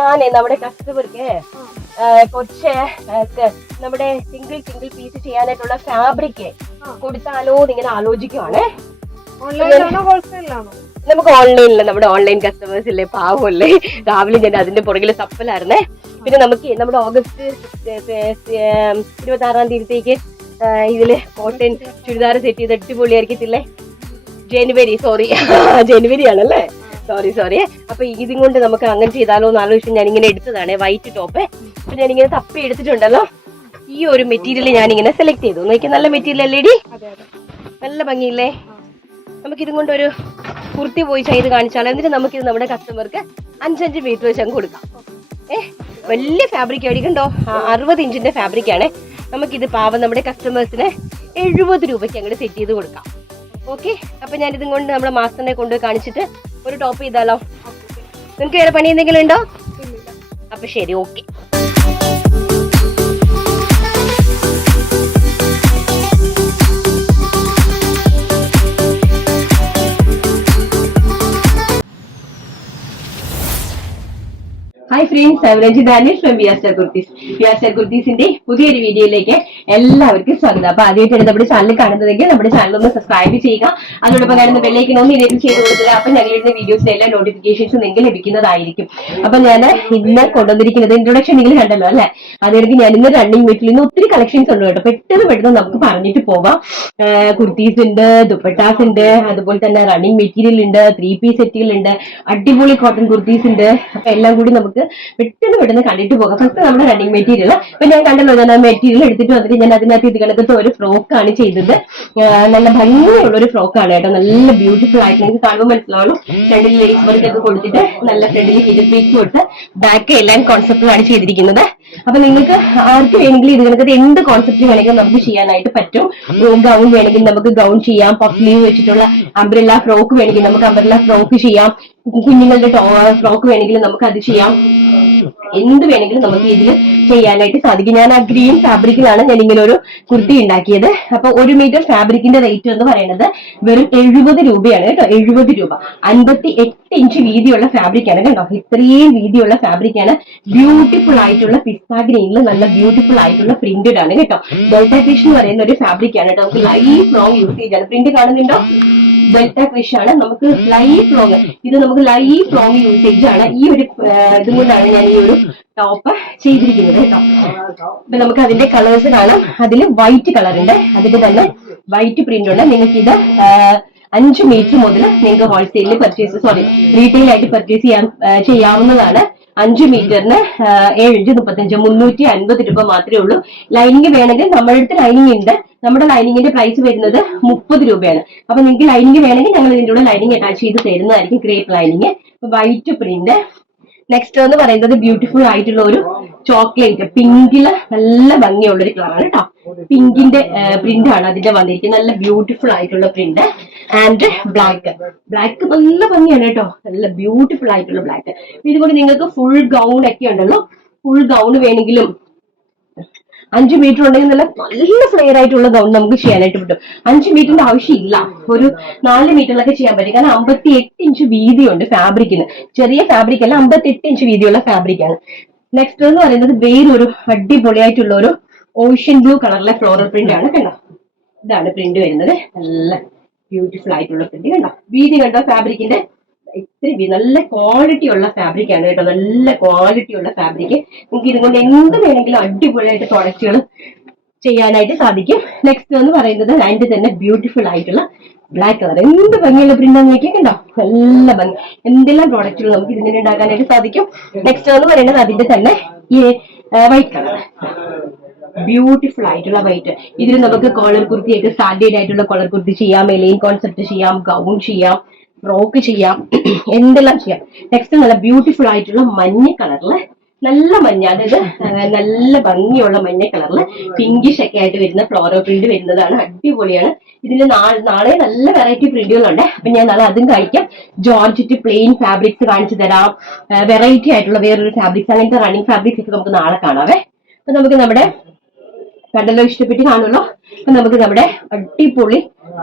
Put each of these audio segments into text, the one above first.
ഞാൻ നമ്മുടെ കസ്റ്റമർക്ക് കുറച്ച് നമ്മുടെ സിംഗിൾ സിംഗിൾ പീസ് ചെയ്യാനായിട്ടുള്ള ഫാബ്രിക് കൊടുത്താലോ എന്ന് ഇങ്ങനെ ആലോചിക്കുവാണ് നമുക്ക് ഓൺലൈനിൽ നമ്മുടെ ഓൺലൈൻ കസ്റ്റമേഴ്സ് ഇല്ലേ പാവമല്ലേ? രാവിലെ ഞാൻ അതിന്റെ പുറകിൽ തപ്പലായിരുന്നേ. പിന്നെ നമുക്ക് നമ്മുടെ ഓഗസ്റ്റ് ഇരുപത്തി ആറാം തീയതിക്ക് ഇതിൽ കോട്ടൺ ചുരിദാർ സെറ്റ് ചെയ്ത് അടിപൊളിയായിരിക്കത്തില്ലേ? ജനുവരി സോറി ജനുവരി ആണല്ലേ സോറി സോറി അപ്പൊ ഇതും കൊണ്ട് നമുക്ക് അങ്ങനെ ചെയ്താലോ എന്ന് ആലോചിച്ച് ഞാൻ ഇങ്ങനെ എടുത്തതാണ് വൈറ്റ് ടോപ്പ് അപ്പൊ ഞാൻ ഇങ്ങനെ തപ്പി എടുത്തിട്ടുണ്ടല്ലോ. ഈ ഒരു മെറ്റീരിയൽ ഞാൻ ഇങ്ങനെ സെലക്ട് ചെയ്തു. നോക്കി നല്ല മെറ്റീരിയൽ അല്ലേ ഡി? അതെ അതെ. നല്ല ഭംഗിയില്ലേ? നമുക്ക് ഇതും കൊണ്ട് ഒരു കുർത്തി പോയി ചെയ്ത് കാണിച്ചാലോ. എന്നിട്ട് നമുക്ക് ഇത് നമ്മുടെ കസ്റ്റമർക്ക് അഞ്ചഞ്ച് മീറ്റർ വെച്ച് അങ്ങ് കൊടുക്കാം. ഏ വലിയ ഫാബ്രിക് അടിക്കണ്ടോ അറുപത് ഇഞ്ചിന്റെ ഫാബ്രിക് ആണ്. നമുക്കിത് പാവം നമ്മുടെ കസ്റ്റമേഴ്സിന് എഴുപത് രൂപയ്ക്ക് അങ്ങോട്ട് സെറ്റ് ചെയ്ത് കൊടുക്കാം. ഓക്കെ അപ്പൊ ഞാൻ ഇതും കൊണ്ട് നമ്മുടെ മാസ്റ്ററിനെ കൊണ്ട് കാണിച്ചിട്ട് ഒരു ടോപ്പ് ചെയ്താലോ? നിങ്ങൾക്ക് വേറെ പണി എന്തെങ്കിലും ഉണ്ടോ? അപ്പൊ ശരി ഓക്കെ ഹായ് ഫ്രണ്ട്സ് അവരജ് ദാനിഷ് ഫ്രം വിയാസ കുർത്തീസ് വിയാസ കുർത്തീസിന്റെ പുതിയൊരു വീഡിയോയിലേക്ക് എല്ലാവർക്കും സ്വാഗതം. അപ്പൊ ആദ്യമായിട്ടാണ് നമ്മുടെ ചാനൽ കാണുന്നതെങ്കിൽ നമ്മുടെ ചാനൽ ഒന്ന് സബ്സ്ക്രൈബ് ചെയ്യുക. അതോടൊപ്പം കാണുന്ന ബെല്ലൈക്കൻ ഒന്ന് ഇനേബിൾ ചെയ്ത് കൊടുക്കുക. അപ്പൊ ഞങ്ങളുടെ വീഡിയോസിന്റെ എല്ലാ നോട്ടിഫിക്കേഷൻസ് നിങ്ങൾക്ക് ലഭിക്കുന്നതായിരിക്കും. അപ്പൊ ഞാൻ ഇന്ന് കൊണ്ടുവന്നിരിക്കുന്നത് ഇൻട്രൊഡക്ഷൻ നിങ്ങൾ കണ്ടല്ലോ അല്ലെ? അതിനിടയ്ക്ക് ഞാൻ ഇന്ന് റണ്ണിങ് വീട്ടിൽ നിന്ന് ഒത്തിരി കളക്ഷൻസ് ഉണ്ട് കേട്ടോ. പെട്ടെന്ന് പെട്ടെന്ന് നമുക്ക് പറഞ്ഞിട്ട് പോവാം. കുർത്തീസ് ഉണ്ട് ദുപ്പട്ടാസ് ഉണ്ട് അതുപോലെ തന്നെ റണ്ണിങ് മെറ്റീരിയൽ ഉണ്ട് ത്രീ പീസ് സെറ്റുകൾ ഉണ്ട് അടിപൊളി കോട്ടൺ കുർത്തീസ് ഉണ്ട്. അപ്പൊ എല്ലാം കൂടി നമുക്ക് പെട്ടെന്ന് പെട്ടെന്ന് കണ്ടിട്ട് പോകാം. ഫസ്റ്റ് നമ്മുടെ റണ്ണിങ് മെറ്റീരിയൽ ഇപ്പൊ ഞാൻ കണ്ടല്ലോ ഞാൻ ആ മെറ്റീരിയൽ എടുത്തിട്ട് വന്നിട്ട് ഞാൻ അതിനകത്ത് ഇത് കണക്കത്തെ ഒരു ഫ്രോക്കാണ് ചെയ്തത്. നല്ല ഭംഗിയുള്ള ഒരു ഫ്രോക്കാണ് കേട്ടോ. നല്ല ബ്യൂട്ടിഫുൾ ആയിട്ട് നിങ്ങൾക്ക് കാണുമ്പോൾ മനസ്സിലാവുള്ളൂ ഫ്രണ്ടിൽ ലേസ് വർക്ക് ഒക്കെ കൊടുത്തിട്ട് നല്ല ഫ്രണ്ടിൽ ഹിജപ്പേക്ക് കൊടുത്ത് ബാക്ക് എല്ലാം കോൺസെപ്റ്റിലാണ് ചെയ്തിരിക്കുന്നത്. അപ്പൊ നിങ്ങൾക്ക് ആർക്ക് വേണമെങ്കിലും ഇത് കണക്കത്തെ എന്ത് കോൺസെപ്റ്റ് വേണമെങ്കിലും നമുക്ക് ചെയ്യാനായിട്ട് പറ്റും. ഗൗൺ വേണമെങ്കിൽ നമുക്ക് ഗൗൺ ചെയ്യാം. പഫ് ലീവ് വെച്ചിട്ടുള്ള അംബ്രല്ല ഫ്രോക്ക് വേണമെങ്കിൽ നമുക്ക് അംബ്രല്ല ഫ്രോക്ക് ചെയ്യാം. കുഞ്ഞുങ്ങളുടെ ഫ്രോക്ക് വേണമെങ്കിലും നമുക്ക് അത് ചെയ്യാം. എന്ത് വേണമെങ്കിലും നമുക്ക് ഇതിൽ ചെയ്യാനായിട്ട് സാധിക്കും. ഞാൻ ആ ഗ്രീൻ ഫാബ്രിക്കിലാണ് ഞാൻ ഇങ്ങനെ ഒരു കുർത്തി ഉണ്ടാക്കിയത്. അപ്പൊ ഒരു മീറ്റർ ഫാബ്രിക്കിന്റെ റേറ്റ് എന്ന് പറയുന്നത് വെറും എഴുപത് രൂപയാണ് കേട്ടോ. എഴുപത് രൂപ. അൻപത്തി എട്ട് ഇഞ്ച് വീതിയുള്ള ഫാബ്രിക് കേട്ടോ. ഇത്രയും വീതിയുള്ള ഫാബ്രിക് ആണ്. ബ്യൂട്ടിഫുൾ ആയിട്ടുള്ള പിസ്ത ഗ്രീനിൽ നല്ല ബ്യൂട്ടിഫുൾ ആയിട്ടുള്ള പ്രിന്റഡ് ആണ് കേട്ടോ. ഡെൽറ്റ ഫിഷ് എന്ന് പറയുന്ന ഒരു ഫാബ്രിക് ആണ് കേട്ടോ. നമുക്ക് ലൈഫ് ലോങ് യൂസ് ചെയ്താണ് പ്രിന്റ് കാണുന്നുണ്ടോ? ഡെൽറ്റ ക്രിഷ് ആണ് നമുക്ക് ലൈഫ് ലോങ് ഇത് നമുക്ക് ലൈഫ് ലോങ് യൂസേജ് ആണ്. ഈ ഒരു ഇതുകൊണ്ടാണ് ഇതും കൊണ്ടാണ് ഞാൻ ഈ ഒരു ടോപ്പ് ചെയ്തിരിക്കുന്നത് കേട്ടോ. അപ്പൊ നമുക്ക് അതിന്റെ കളേഴ്സ് കാണാം. അതിൽ വൈറ്റ് കളർ ഉണ്ട്. അതിന്റെ തന്നെ വൈറ്റ് പ്രിന്റ് ഉണ്ട്. നിങ്ങൾക്ക് ഇത് അഞ്ച് മീറ്റർ മുതൽ നിങ്ങൾക്ക് ഹോൾസെയിലിൽ പർച്ചേസ് സോറി റീറ്റെയിൽ ആയിട്ട് പർച്ചേസ് ചെയ്യാൻ ചെയ്യാവുന്നതാണ്. അഞ്ച് മീറ്ററിന് ഏഴ് ഇഞ്ച് മുപ്പത്തഞ്ച് മുന്നൂറ്റി അൻപത് രൂപ മാത്രമേ ഉള്ളൂ. ലൈനിങ് വേണമെങ്കിൽ നമ്മുടെ അടുത്ത് ലൈനിങ് ഉണ്ട്. നമ്മുടെ ലൈനിങ്ങിന്റെ പ്രൈസ് വരുന്നത് മുപ്പത് രൂപയാണ്. അപ്പൊ നിങ്ങൾക്ക് ലൈനിങ് വേണമെങ്കിൽ ഞങ്ങൾ ഇതിന്റെ കൂടെ ലൈനിങ് അറ്റാച്ച് ചെയ്ത് തരുന്നതായിരിക്കും crepe lining white print next എന്ന് പറയുന്നത് ബ്യൂട്ടിഫുൾ ആയിട്ടുള്ള ഒരു ചോക്ലേറ്റ് പിങ്കിൽ നല്ല ഭംഗിയുള്ള ഒരു കളറാണ് കേട്ടോ പിങ്കിന്റെ പ്രിന്റ് ആണ് അതിന്റെ വന്നിരിക്കുന്നത്. നല്ല ബ്യൂട്ടിഫുൾ ആയിട്ടുള്ള പ്രിന്റ് ആൻഡ് ബ്ലാക്ക് ബ്ലാക്ക് നല്ല ഭംഗിയാണ് കേട്ടോ. നല്ല ബ്യൂട്ടിഫുൾ ആയിട്ടുള്ള ബ്ലാക്ക് ഇതുകൊണ്ട് നിങ്ങൾക്ക് ഫുൾ ഗൗൺ ഒക്കെ ഉണ്ടല്ലോ. ഫുൾ ഗൗൺ വേണമെങ്കിലും അഞ്ച് മീറ്റർ ഉണ്ടെങ്കിൽ നല്ല നല്ല ഫ്ലെയർ ആയിട്ടുള്ള ഗൗൺ നമുക്ക് ചെയ്യാനായിട്ട് പറ്റും. അഞ്ച് മീറ്ററിന്റെ ആവശ്യമില്ല. ഒരു നാല് മീറ്ററിലൊക്കെ ചെയ്യാൻ പറ്റും. കാരണം അമ്പത്തി എട്ട് ഇഞ്ച് വീതിയുണ്ട് ഫാബ്രിക്കിന് ചെറിയ ഫാബ്രിക് അല്ല അമ്പത്തി എട്ട് ഇഞ്ച് വീതിയുള്ള ഫാബ്രിക്കാണ് നെക്സ്റ്റ് എന്ന് പറയുന്നത് വേറൊരു അടിപൊളിയായിട്ടുള്ള ഒരു ഓഷ്യൻ ബ്ലൂ കളറിലെ ഫ്ലോറൽ പ്രിന്റ് ആണ് കേട്ടോ. ഇതാണ് പ്രിന്റ് വരുന്നത്. നല്ല ബ്യൂട്ടിഫുൾ ആയിട്ടുള്ള പ്രിന്റ് കണ്ടോ? വീതി കണ്ടോ ഫാബ്രിക്കിന്റെ? ഇത്തിരി നല്ല ക്വാളിറ്റി ഉള്ള ഫാബ്രിക് ആണ് കേട്ടോ. നല്ല ക്വാളിറ്റി ഉള്ള ഫാബ്രിക് നിങ്ങൾക്ക് ഇതുകൊണ്ട് എന്ത് വേണമെങ്കിലും അടിപൊളിയായിട്ട് പ്രോഡക്റ്റുകൾ ചെയ്യാനായിട്ട് സാധിക്കും. നെക്സ്റ്റ് എന്ന് പറയുന്നത് അതിന്റെ തന്നെ ബ്യൂട്ടിഫുൾ ആയിട്ടുള്ള ബ്ലാക്ക് കളർ എന്ത് ഭംഗിയുള്ള പ്രിന്റ് എന്ന് നോക്കിയാൽ കണ്ടോ? നല്ല ഭംഗി. എന്തെല്ലാം പ്രോഡക്റ്റുകൾ നമുക്ക് ഇതിനെ ഉണ്ടാക്കാനായിട്ട് സാധിക്കും? നെക്സ്റ്റ് എന്ന് പറയുന്നത് അതിന്റെ തന്നെ ഈ വൈറ്റ് കളർ ബ്യൂട്ടിഫുൾ ആയിട്ടുള്ള വൈറ്റ് ഇതിൽ നമുക്ക് കോളർ കുർത്തിയൊക്കെ സ്റ്റാൻഡേർഡ് ആയിട്ടുള്ള കോളർ കുർത്തി ചെയ്യാം മെലെയിൻ കോൺസെപ്റ്റ് ചെയ്യാം ഗൗൺ ചെയ്യാം ഫ്രോക്ക് ചെയ്യാം എന്തെല്ലാം ചെയ്യാം. നെക്സ്റ്റ് നല്ല ബ്യൂട്ടിഫുൾ ആയിട്ടുള്ള മഞ്ഞ കളറിൽ നല്ല മഞ്ഞ അതായത് നല്ല ഭംഗിയുള്ള മഞ്ഞ കളറിൽ പിങ്കിഷ് ഒക്കെ ആയിട്ട് വരുന്ന ഫ്ലോറോ പ്രിന്റ് വരുന്നതാണ്. അടിപൊളിയാണ്. ഇതിൽ നാളെ നല്ല വെറൈറ്റി പ്രിന്റുകളുണ്ട് അപ്പൊ ഞാൻ നാളെ അതും കാണിക്കാം. ജോർജറ്റ് പ്ലെയിൻ ഫാബ്രിക്സ് കാണിച്ചു തരാം. വെറൈറ്റി ആയിട്ടുള്ള വേറൊരു ഫാബ്രിക്സ് അങ്ങനത്തെ റണ്ണിങ് ഫാബ്രിക്സ് ഒക്കെ നമുക്ക് നാളെ കാണാവേ. അപ്പൊ നമുക്ക് നമ്മുടെ കണ്ടല്ലോ ഇഷ്ടപ്പെട്ട് കാണുമല്ലോ? അപ്പൊ നമുക്ക് നമ്മുടെ അടിപൊളി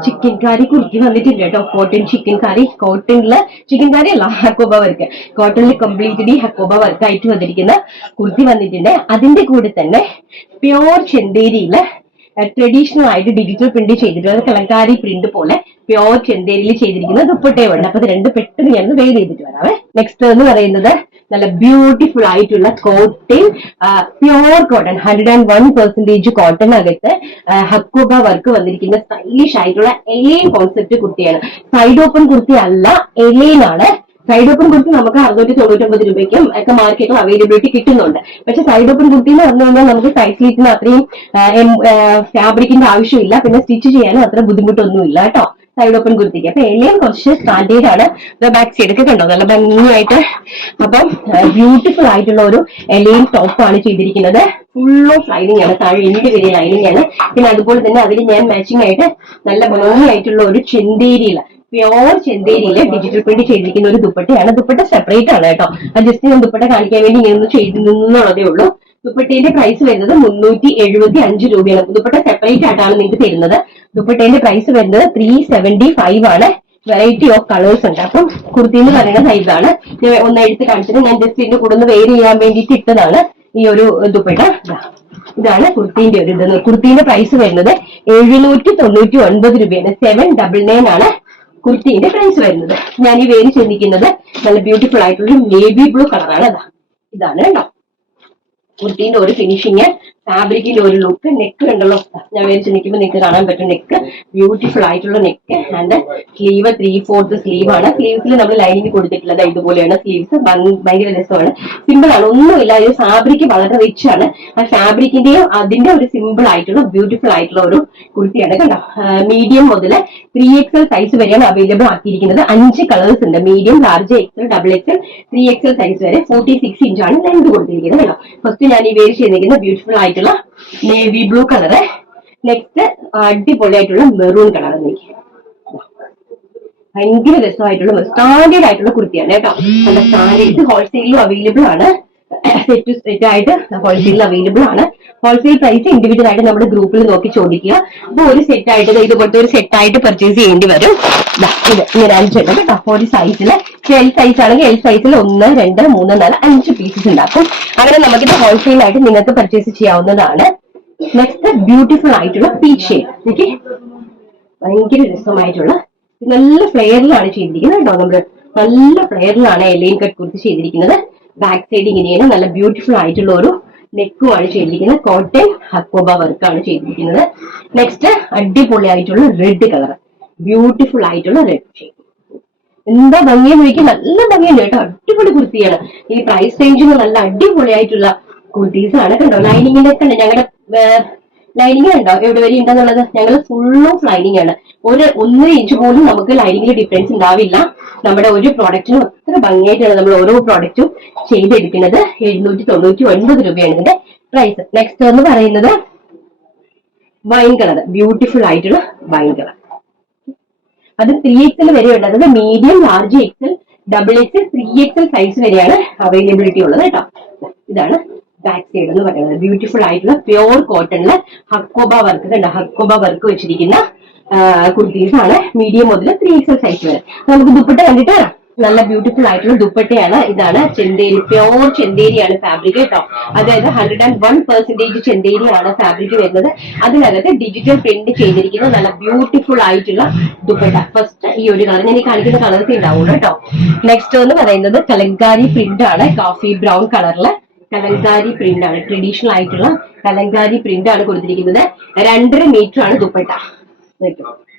ചിക്കൻ കറി കുറുക്കി വന്നിട്ടുണ്ട് കേട്ടോ. കോട്ടൺ ചിക്കൻ കറി കോട്ടണിൽ ചിക്കൻ കറി അല്ല ഹക്കോബ വർക്ക് കോട്ടണിൽ കംപ്ലീറ്റ്ലി ഹക്കോബ വർക്ക് ആയിട്ട് വന്നിരിക്കുന്ന കുർത്തി വന്നിട്ടുണ്ട്. അതിന്റെ കൂടെ തന്നെ പ്യോർ ചെന്തേരിയിൽ ട്രഡീഷണൽ ആയിട്ട് ഡിജിറ്റൽ പ്രിന്റ് ചെയ്തിട്ടുള്ള കലങ്കാരി പ്രിന്റ് പോലെ പ്യോർ ചെന്തേരിയിൽ ചെയ്തിരിക്കുന്ന ദുപ്പട്ടയുണ്ട്. അപ്പൊ രണ്ട് പെട്ടെന്ന് ഞാൻ വെയിൽ ചെയ്തിട്ട് വരാവേ. നെക്സ്റ്റ് എന്ന് പറയുന്നത് നല്ല ബ്യൂട്ടിഫുൾ ആയിട്ടുള്ള cotton pure cotton hundred and one percentage cotton അകത്ത് ഹക്കോബ വർക്ക് വന്നിരിക്കുന്ന സ്റ്റൈലിഷ് ആയിട്ടുള്ള എലൈൻ കോൺസെപ്റ്റ് കുർത്തിയാണ്. സൈഡ് ഓപ്പൺ കുർത്തി അല്ല എലൈൻ ആണ്. സൈഡ് ഓപ്പൺ കുർത്തി നമുക്ക് അറുന്നൂറ്റി തൊണ്ണൂറ്റൊമ്പത് രൂപയ്ക്കും ഒക്കെ മാർക്കറ്റിൽ അവൈലബിലിറ്റി കിട്ടുന്നുണ്ട്. പക്ഷെ സൈഡ് ഓപ്പൺ കുർത്തി എന്ന് പറഞ്ഞു കഴിഞ്ഞാൽ നമുക്ക് സൈഡ് സ്ലീറ്റിന് അത്രയും ഫാബ്രിക്കിന്റെ ആവശ്യമില്ല. പിന്നെ സ്റ്റിച്ച് ചെയ്യാനും അത്ര ബുദ്ധിമുട്ടൊന്നുമില്ല കേട്ടോ. സൈഡ് ഓപ്പൺ കുരുത്തിക്ക് അപ്പൊ എല്ലാം കുറച്ച് സ്റ്റാൻഡേർഡ് ആണ് ബാക്ക് സൈഡ് ഒക്കെ കണ്ടോ? നല്ല ഭംഗിയായിട്ട്. അപ്പം ബ്യൂട്ടിഫുൾ ആയിട്ടുള്ള ഒരു എലൈൻ ടോപ്പ് ആണ് ചെയ്തിരിക്കുന്നത്. ഓഫ് ലൈനിങ് ആണ്. താഴെ എനിക്ക് വലിയ ലൈനിങ് ആണ്. പിന്നെ അതുപോലെ തന്നെ അതിൽ ഞാൻ മാച്ചിങ് ആയിട്ട് നല്ല ഭംഗിയായിട്ടുള്ള ഒരു ചെന്തേരിയില പ്യോർ ചെന്തേരിയിൽ ഡിജിറ്റൽ പ്രിന്റ് ചെയ്തിരിക്കുന്ന ഒരു ദുപ്പട്ടയാണ്. ദുപ്പട്ട സെപ്പറേറ്റ് ആണ് കേട്ടോ. അത് ജസ്റ്റ് ഞാൻ ദുപ്പട്ട കാണിക്കാൻ വേണ്ടി ഇങ്ങനെ ഒന്ന് ചെയ്തിരുന്നുള്ളതേ ഉള്ളൂ. ദുപ്പട്ടേന്റെ പ്രൈസ് വരുന്നത് മുന്നൂറ്റി എഴുപത്തി അഞ്ച് രൂപയാണ്. ദുപ്പട്ട സെപ്പറേറ്റ് ആയിട്ടാണ് നിങ്ങൾക്ക് തരുന്നത്. ദുപ്പട്ടേന്റെ പ്രൈസ് വരുന്നത് ത്രീ സെവന്റി ഫൈവ് ആണ്. വെറൈറ്റി ഓഫ് കളേഴ്സ് ഉണ്ട്. അപ്പം കുർത്തി എന്ന് പറയുന്ന സൈസാണ് ഞാൻ ഒന്ന് എടുത്ത് കാണിച്ചിട്ട് ഞാൻ ജസ്റ്റ് ഇതിന്റെ കൂടെ വെയർ ചെയ്യാൻ വേണ്ടിയിട്ട് ഇട്ടതാണ് ഈ ഒരു ദുപ്പട്ട. ഇതാണ് കുർത്തിന്റെ ഒരു ഇത്. കുർത്തിന്റെ പ്രൈസ് വരുന്നത് എഴുന്നൂറ്റി തൊണ്ണൂറ്റി ഒൻപത് രൂപയാണ്. സെവൻ ഡബിൾ നയൻ ആണ് കുർത്തിന്റെ പ്രൈസ് വരുന്നത്. ഞാൻ ഈ വേര് ചിന്തിക്കുന്നത് നല്ല ബ്യൂട്ടിഫുൾ ആയിട്ടുള്ള നേവി ബ്ലൂ കളറാണ് അതാ ഇതാണ് കേട്ടോ കുർത്തിന്റെ ഒരു ഫിനിഷിങ് ഫാബ്രിക്കിന്റെ ഒരു ലുക്ക് നെക്ക് ഉണ്ടല്ലോ. ഞാൻ വിചാരിച്ച് നിൽക്കുമ്പോൾ നിങ്ങൾക്ക് കാണാൻ പറ്റും. നെക്ക് ബ്യൂട്ടിഫുൾ ആയിട്ടുള്ള neck and sleeve three fourth sleeve ആണ്. സ്ലീവ്സിൽ നമ്മൾ ലൈനിങ് കൊടുത്തിട്ടുള്ളത്. ഇതുപോലെയാണ് സ്ലീവ്സ് ഭയങ്കര രസമാണ്. സിമ്പിൾ ആണ്. ഒന്നുമില്ല. ഈ ഫാബ്രിക് വളരെ റിച്ച് ആണ്. ആ ഫാബ്രിക്കിന്റെയും അതിന്റെ ഒരു സിമ്പിൾ ആയിട്ടുള്ള ബ്യൂട്ടിഫുൾ ആയിട്ടുള്ള ഒരു കുർത്തിയാണ് കണ്ടോ? മീഡിയം മുതൽ ത്രീ എക്സൽ സൈസ് വരെയാണ് അവൈലബിൾ ആക്കിയിരിക്കുന്നത്. അഞ്ച് കളേഴ്സ് ഉണ്ട്. Medium large XL double XL three XL size വരെ ഫോർട്ടി സിക്സ് ആണ് ലെങ്ത് കൊടുത്തിരിക്കുന്നത് കേട്ടോ ഫസ്റ്റ് ഞാൻ ഈ വേർ ചെയ്തിരിക്കുന്ന ബ്യൂട്ടിഫുൾ ആയിട്ടുള്ള നേവി ബ്ലൂ കളറ് നെക്സ്റ്റ് അടിപൊളിയായിട്ടുള്ള മെറൂൺ കളർ എനിക്ക് ഭയങ്കര രസമായിട്ടുള്ള സ്റ്റാൻഡേർഡ് ആയിട്ടുള്ള കുർത്തിയാണ് കേട്ടോ. സ്റ്റാൻഡേർഡ് ഹോൾസെയിലും അവൈലബിൾ ആണ്. സെറ്റ് ടു സെറ്റ് ആയിട്ട് ഹോൾസെയിലിൽ അവൈലബിൾ ആണ്. ഹോൾസെയിൽ പ്രൈസ് ഇൻഡിവിജ്വൽ ആയിട്ട് നമ്മുടെ ഗ്രൂപ്പിൽ നോക്കി ചോദിക്കുക അപ്പൊ ഒരു സെറ്റ് ആയിട്ട് ഇതുപോലത്തെ ഒരു സെറ്റ് ആയിട്ട് പർച്ചേസ് ചെയ്യേണ്ടി വരും. ഇത് ഇങ്ങനെ അഞ്ചെണ്ണം കേട്ടോ. ഒരു സൈസിൽ എൽ സൈസ് ആണെങ്കിൽ എൽ സൈസിൽ ഒന്ന് രണ്ട് മൂന്ന് നാല് അഞ്ച് പീസസ് ഉണ്ടാക്കും. അങ്ങനെ നമുക്കിത് ഹോൾസെയിൽ ആയിട്ട് നിങ്ങൾക്ക് പർച്ചേസ് ചെയ്യാവുന്നതാണ്. നെക്സ്റ്റ് ബ്യൂട്ടിഫുൾ ആയിട്ടുള്ള പീച്ച് ഷെയ്ഡ് ഓക്കെ ഭയങ്കര രസമായിട്ടുള്ള. നല്ല ഫ്ലെയറിലാണ് ചെയ്തിരിക്കുന്നത് കേട്ടോ നമ്മൾ. നല്ല ഫ്ലെയറിലാണ് എലൈൻ കട്ട് കുറിച്ച് ചെയ്തിരിക്കുന്നത്. ബാക്ക് സൈഡ് ഇങ്ങനെയാണ് നല്ല ബ്യൂട്ടിഫുൾ ആയിട്ടുള്ള ഒരു നെക്കുമാണ് ചെയ്തിരിക്കുന്നത്. കോട്ടൺ ഹക്കോബ വർക്കാണ് ചെയ്തിരിക്കുന്നത്. നെക്സ്റ്റ് അടിപൊളിയായിട്ടുള്ള റെഡ് കളർ ബ്യൂട്ടിഫുൾ ആയിട്ടുള്ള റെഡ് ഷെയ്ഡ് എന്താ ഭംഗിയെന്ന് ചോദിക്കാൻ നല്ല ഭംഗിയുണ്ട് കേട്ടോ. അടിപൊളി കുർത്തിയാണ് ഈ പ്രൈസ് റേഞ്ചിന് നല്ല അടിപൊളിയായിട്ടുള്ള കുർത്തീസ് ആണ് കണ്ടോ ലൈനിങ്ങിന്റെ ഒക്കെ ഉണ്ട്. ഞങ്ങളുടെ ലൈനിങ് ഉണ്ടോ? എവിടെ വരെ ഉണ്ടെന്നുള്ളത്? ഞങ്ങൾ ഓഫ് ലൈനിങ് ആണ്. ഒരു ഒന്ന് ഇഞ്ച് പോലും നമുക്ക് ലൈനിങ്ങിൽ ഡിഫറൻസ് ഉണ്ടാവില്ല. നമ്മുടെ ഒരു പ്രോഡക്റ്റിനും അത്ര ഭംഗിയായിട്ടാണ് നമ്മൾ ഓരോ പ്രോഡക്റ്റും ചെയ്തെടുക്കുന്നത്. എഴുന്നൂറ്റി തൊണ്ണൂറ്റി ഒൻപത് രൂപയാണ് ഇതിന്റെ പ്രൈസ് നെക്സ്റ്റ് എന്ന് പറയുന്നത് വൈൻ കളർ ബ്യൂട്ടിഫുൾ ആയിട്ടുള്ള വൈൻ കളർ അത് ത്രീ എക്സൽ വരെ ഉണ്ട് അതായത് medium large XL double XL three XL size വരെയാണ് അവൈലബിലിറ്റി ഉള്ളത് കേട്ടോ. ഇതാണ് ബാക്ക് സൈഡ് എന്ന് പറയുന്നത്. ബ്യൂട്ടിഫുൾ ആയിട്ടുള്ള പ്യോർ കോട്ടണിൽ ഹക്കോബ വർക്ക് കണ്ട ഹക്കോബ വർക്ക് വെച്ചിരിക്കുന്ന കുർത്തീസ് ആണ്. മീഡിയം മുതൽ ത്രീ എക്സൽ സൈസ് വരെ. നമുക്ക് ദുപ്പട്ട കണ്ടിട്ട് നല്ല ബ്യൂട്ടിഫുൾ ആയിട്ടുള്ള ദുപ്പട്ടയാണ്. ഇതാണ് ചെന്തേരി പ്യോർ ചെന്തേരിയാണ് ഫാബ്രിക് കേട്ടോ അതായത് ഹൺഡ്രഡ് ആൻഡ് വൺ പെർസെന്റേജ് ചെന്തേരിയാണ് ഫാബ്രിക് വരുന്നത്. അതിനകത്ത് ഡിജിറ്റൽ പ്രിന്റ് ചെയ്തിരിക്കുന്ന നല്ല ബ്യൂട്ടിഫുൾ ആയിട്ടുള്ള ദുപ്പട്ട. ഫസ്റ്റ് ഈ ഒരു കളർ ഞാൻ ഈ കാണിക്കുന്ന കളേഴ്സ് ഉണ്ടാവുള്ളൂ കേട്ടോ നെക്സ്റ്റ് എന്ന് പറയുന്നത് കലങ്കാരി പ്രിന്റ് ആണ്. കോഫി ബ്രൗൺ കളറിൽ കലങ്കാരി പ്രിന്റ് ആണ്. ട്രഡീഷണൽ ആയിട്ടുള്ള കലങ്കാരി പ്രിന്റ് ആണ് കൊടുത്തിരിക്കുന്നത്. രണ്ടര മീറ്റർ ആണ് ദുപ്പട്ട.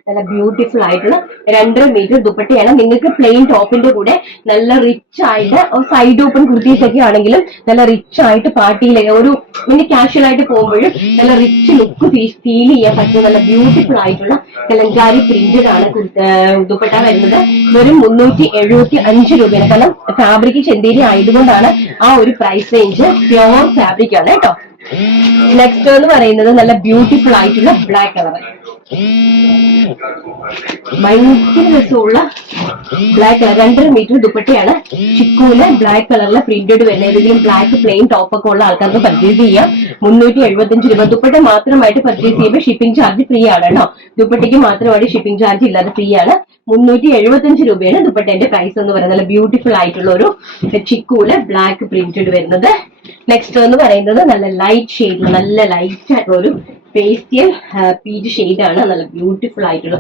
നല്ല ബ്യൂട്ടിഫുൾ ആയിട്ടുള്ള രണ്ടര മീറ്റർ ദുപ്പട്ടയാണ്. നിങ്ങൾക്ക് പ്ലെയിൻ ടോപ്പിന്റെ കൂടെ നല്ല റിച്ച് ആയിട്ട് സൈഡ് ഓപ്പൺ കുർത്തീസ് ഒക്കെ ആണെങ്കിലും നല്ല റിച്ച് ആയിട്ട് പാർട്ടിയിലെ ഒരു പിന്നെ കാഷ്വൽ ആയിട്ട് പോകുമ്പോഴും നല്ല റിച്ച് ലുക്ക് ഫീൽ ചെയ്യാൻ പറ്റും നല്ല ബ്യൂട്ടിഫുൾ ആയിട്ടുള്ള കലങ്കാരി പ്രിന്റഡ് ആണ് ദുപ്പട്ട വരുന്നത്. വെറും മുന്നൂറ്റി എഴുപത്തി അഞ്ച് രൂപയാണ്. കാരണം ഫാബ്രിക് ചെന്തേരി ആയതുകൊണ്ടാണ് ആ ഒരു പ്രൈസ് റേഞ്ച് പ്യോർ ഫാബ്രിക് ആണ് കേട്ടോ. നെക്സ്റ്റ് എന്ന് പറയുന്നത് നല്ല ബ്യൂട്ടിഫുൾ ആയിട്ടുള്ള ബ്ലാക്ക് കളർ ഭയങ്കര രസമുള്ള ബ്ലാക്ക് കളർ രണ്ടര മീറ്റർ ദുപ്പട്ടയാണ്. ചിക്കൂൽ ബ്ലാക്ക് കളറിലെ പ്രിന്റഡ് വരുന്ന ഏതെങ്കിലും ബ്ലാക്ക് പ്ലെയിൻ ടോപ്പ് ഒക്കെ ഉള്ള ആൾക്കാർക്ക് പർച്ചേസ് ചെയ്യാം. മുന്നൂറ്റി എഴുപത്തഞ്ച് രൂപ. ദുപ്പട്ട മാത്രമായിട്ട് പർച്ചേസ് ചെയ്യുമ്പോൾ ഷിപ്പിംഗ് ചാർജ് ഫ്രീ ആണ് കേട്ടോ. ദുപ്പട്ടയ്ക്ക് മാത്രമായിട്ട് ഷിപ്പിംഗ് ചാർജ് ഇല്ലാതെ ഫ്രീ ആണ്. മുന്നൂറ്റി എഴുപത്തഞ്ച് രൂപയാണ് ദുപ്പട്ടേന്റെ പ്രൈസ് എന്ന് പറയുന്നത്. ബ്യൂട്ടിഫുൾ ആയിട്ടുള്ള ഒരു ചിക്കൂൽ ബ്ലാക്ക് പ്രിന്റഡ് വരുന്നത്. നെക്സ്റ്റ് എന്ന് പറയുന്നത് നല്ല ലൈറ്റ് ഷെയ്ഡ് നല്ല ലൈറ്റ് ആയിട്ടുള്ള ഒരു പേസ്റ്റിയൽ പീച്ച് ഷെയ്ഡ് ആണ്. നല്ല ബ്യൂട്ടിഫുൾ ആയിട്ടുള്ള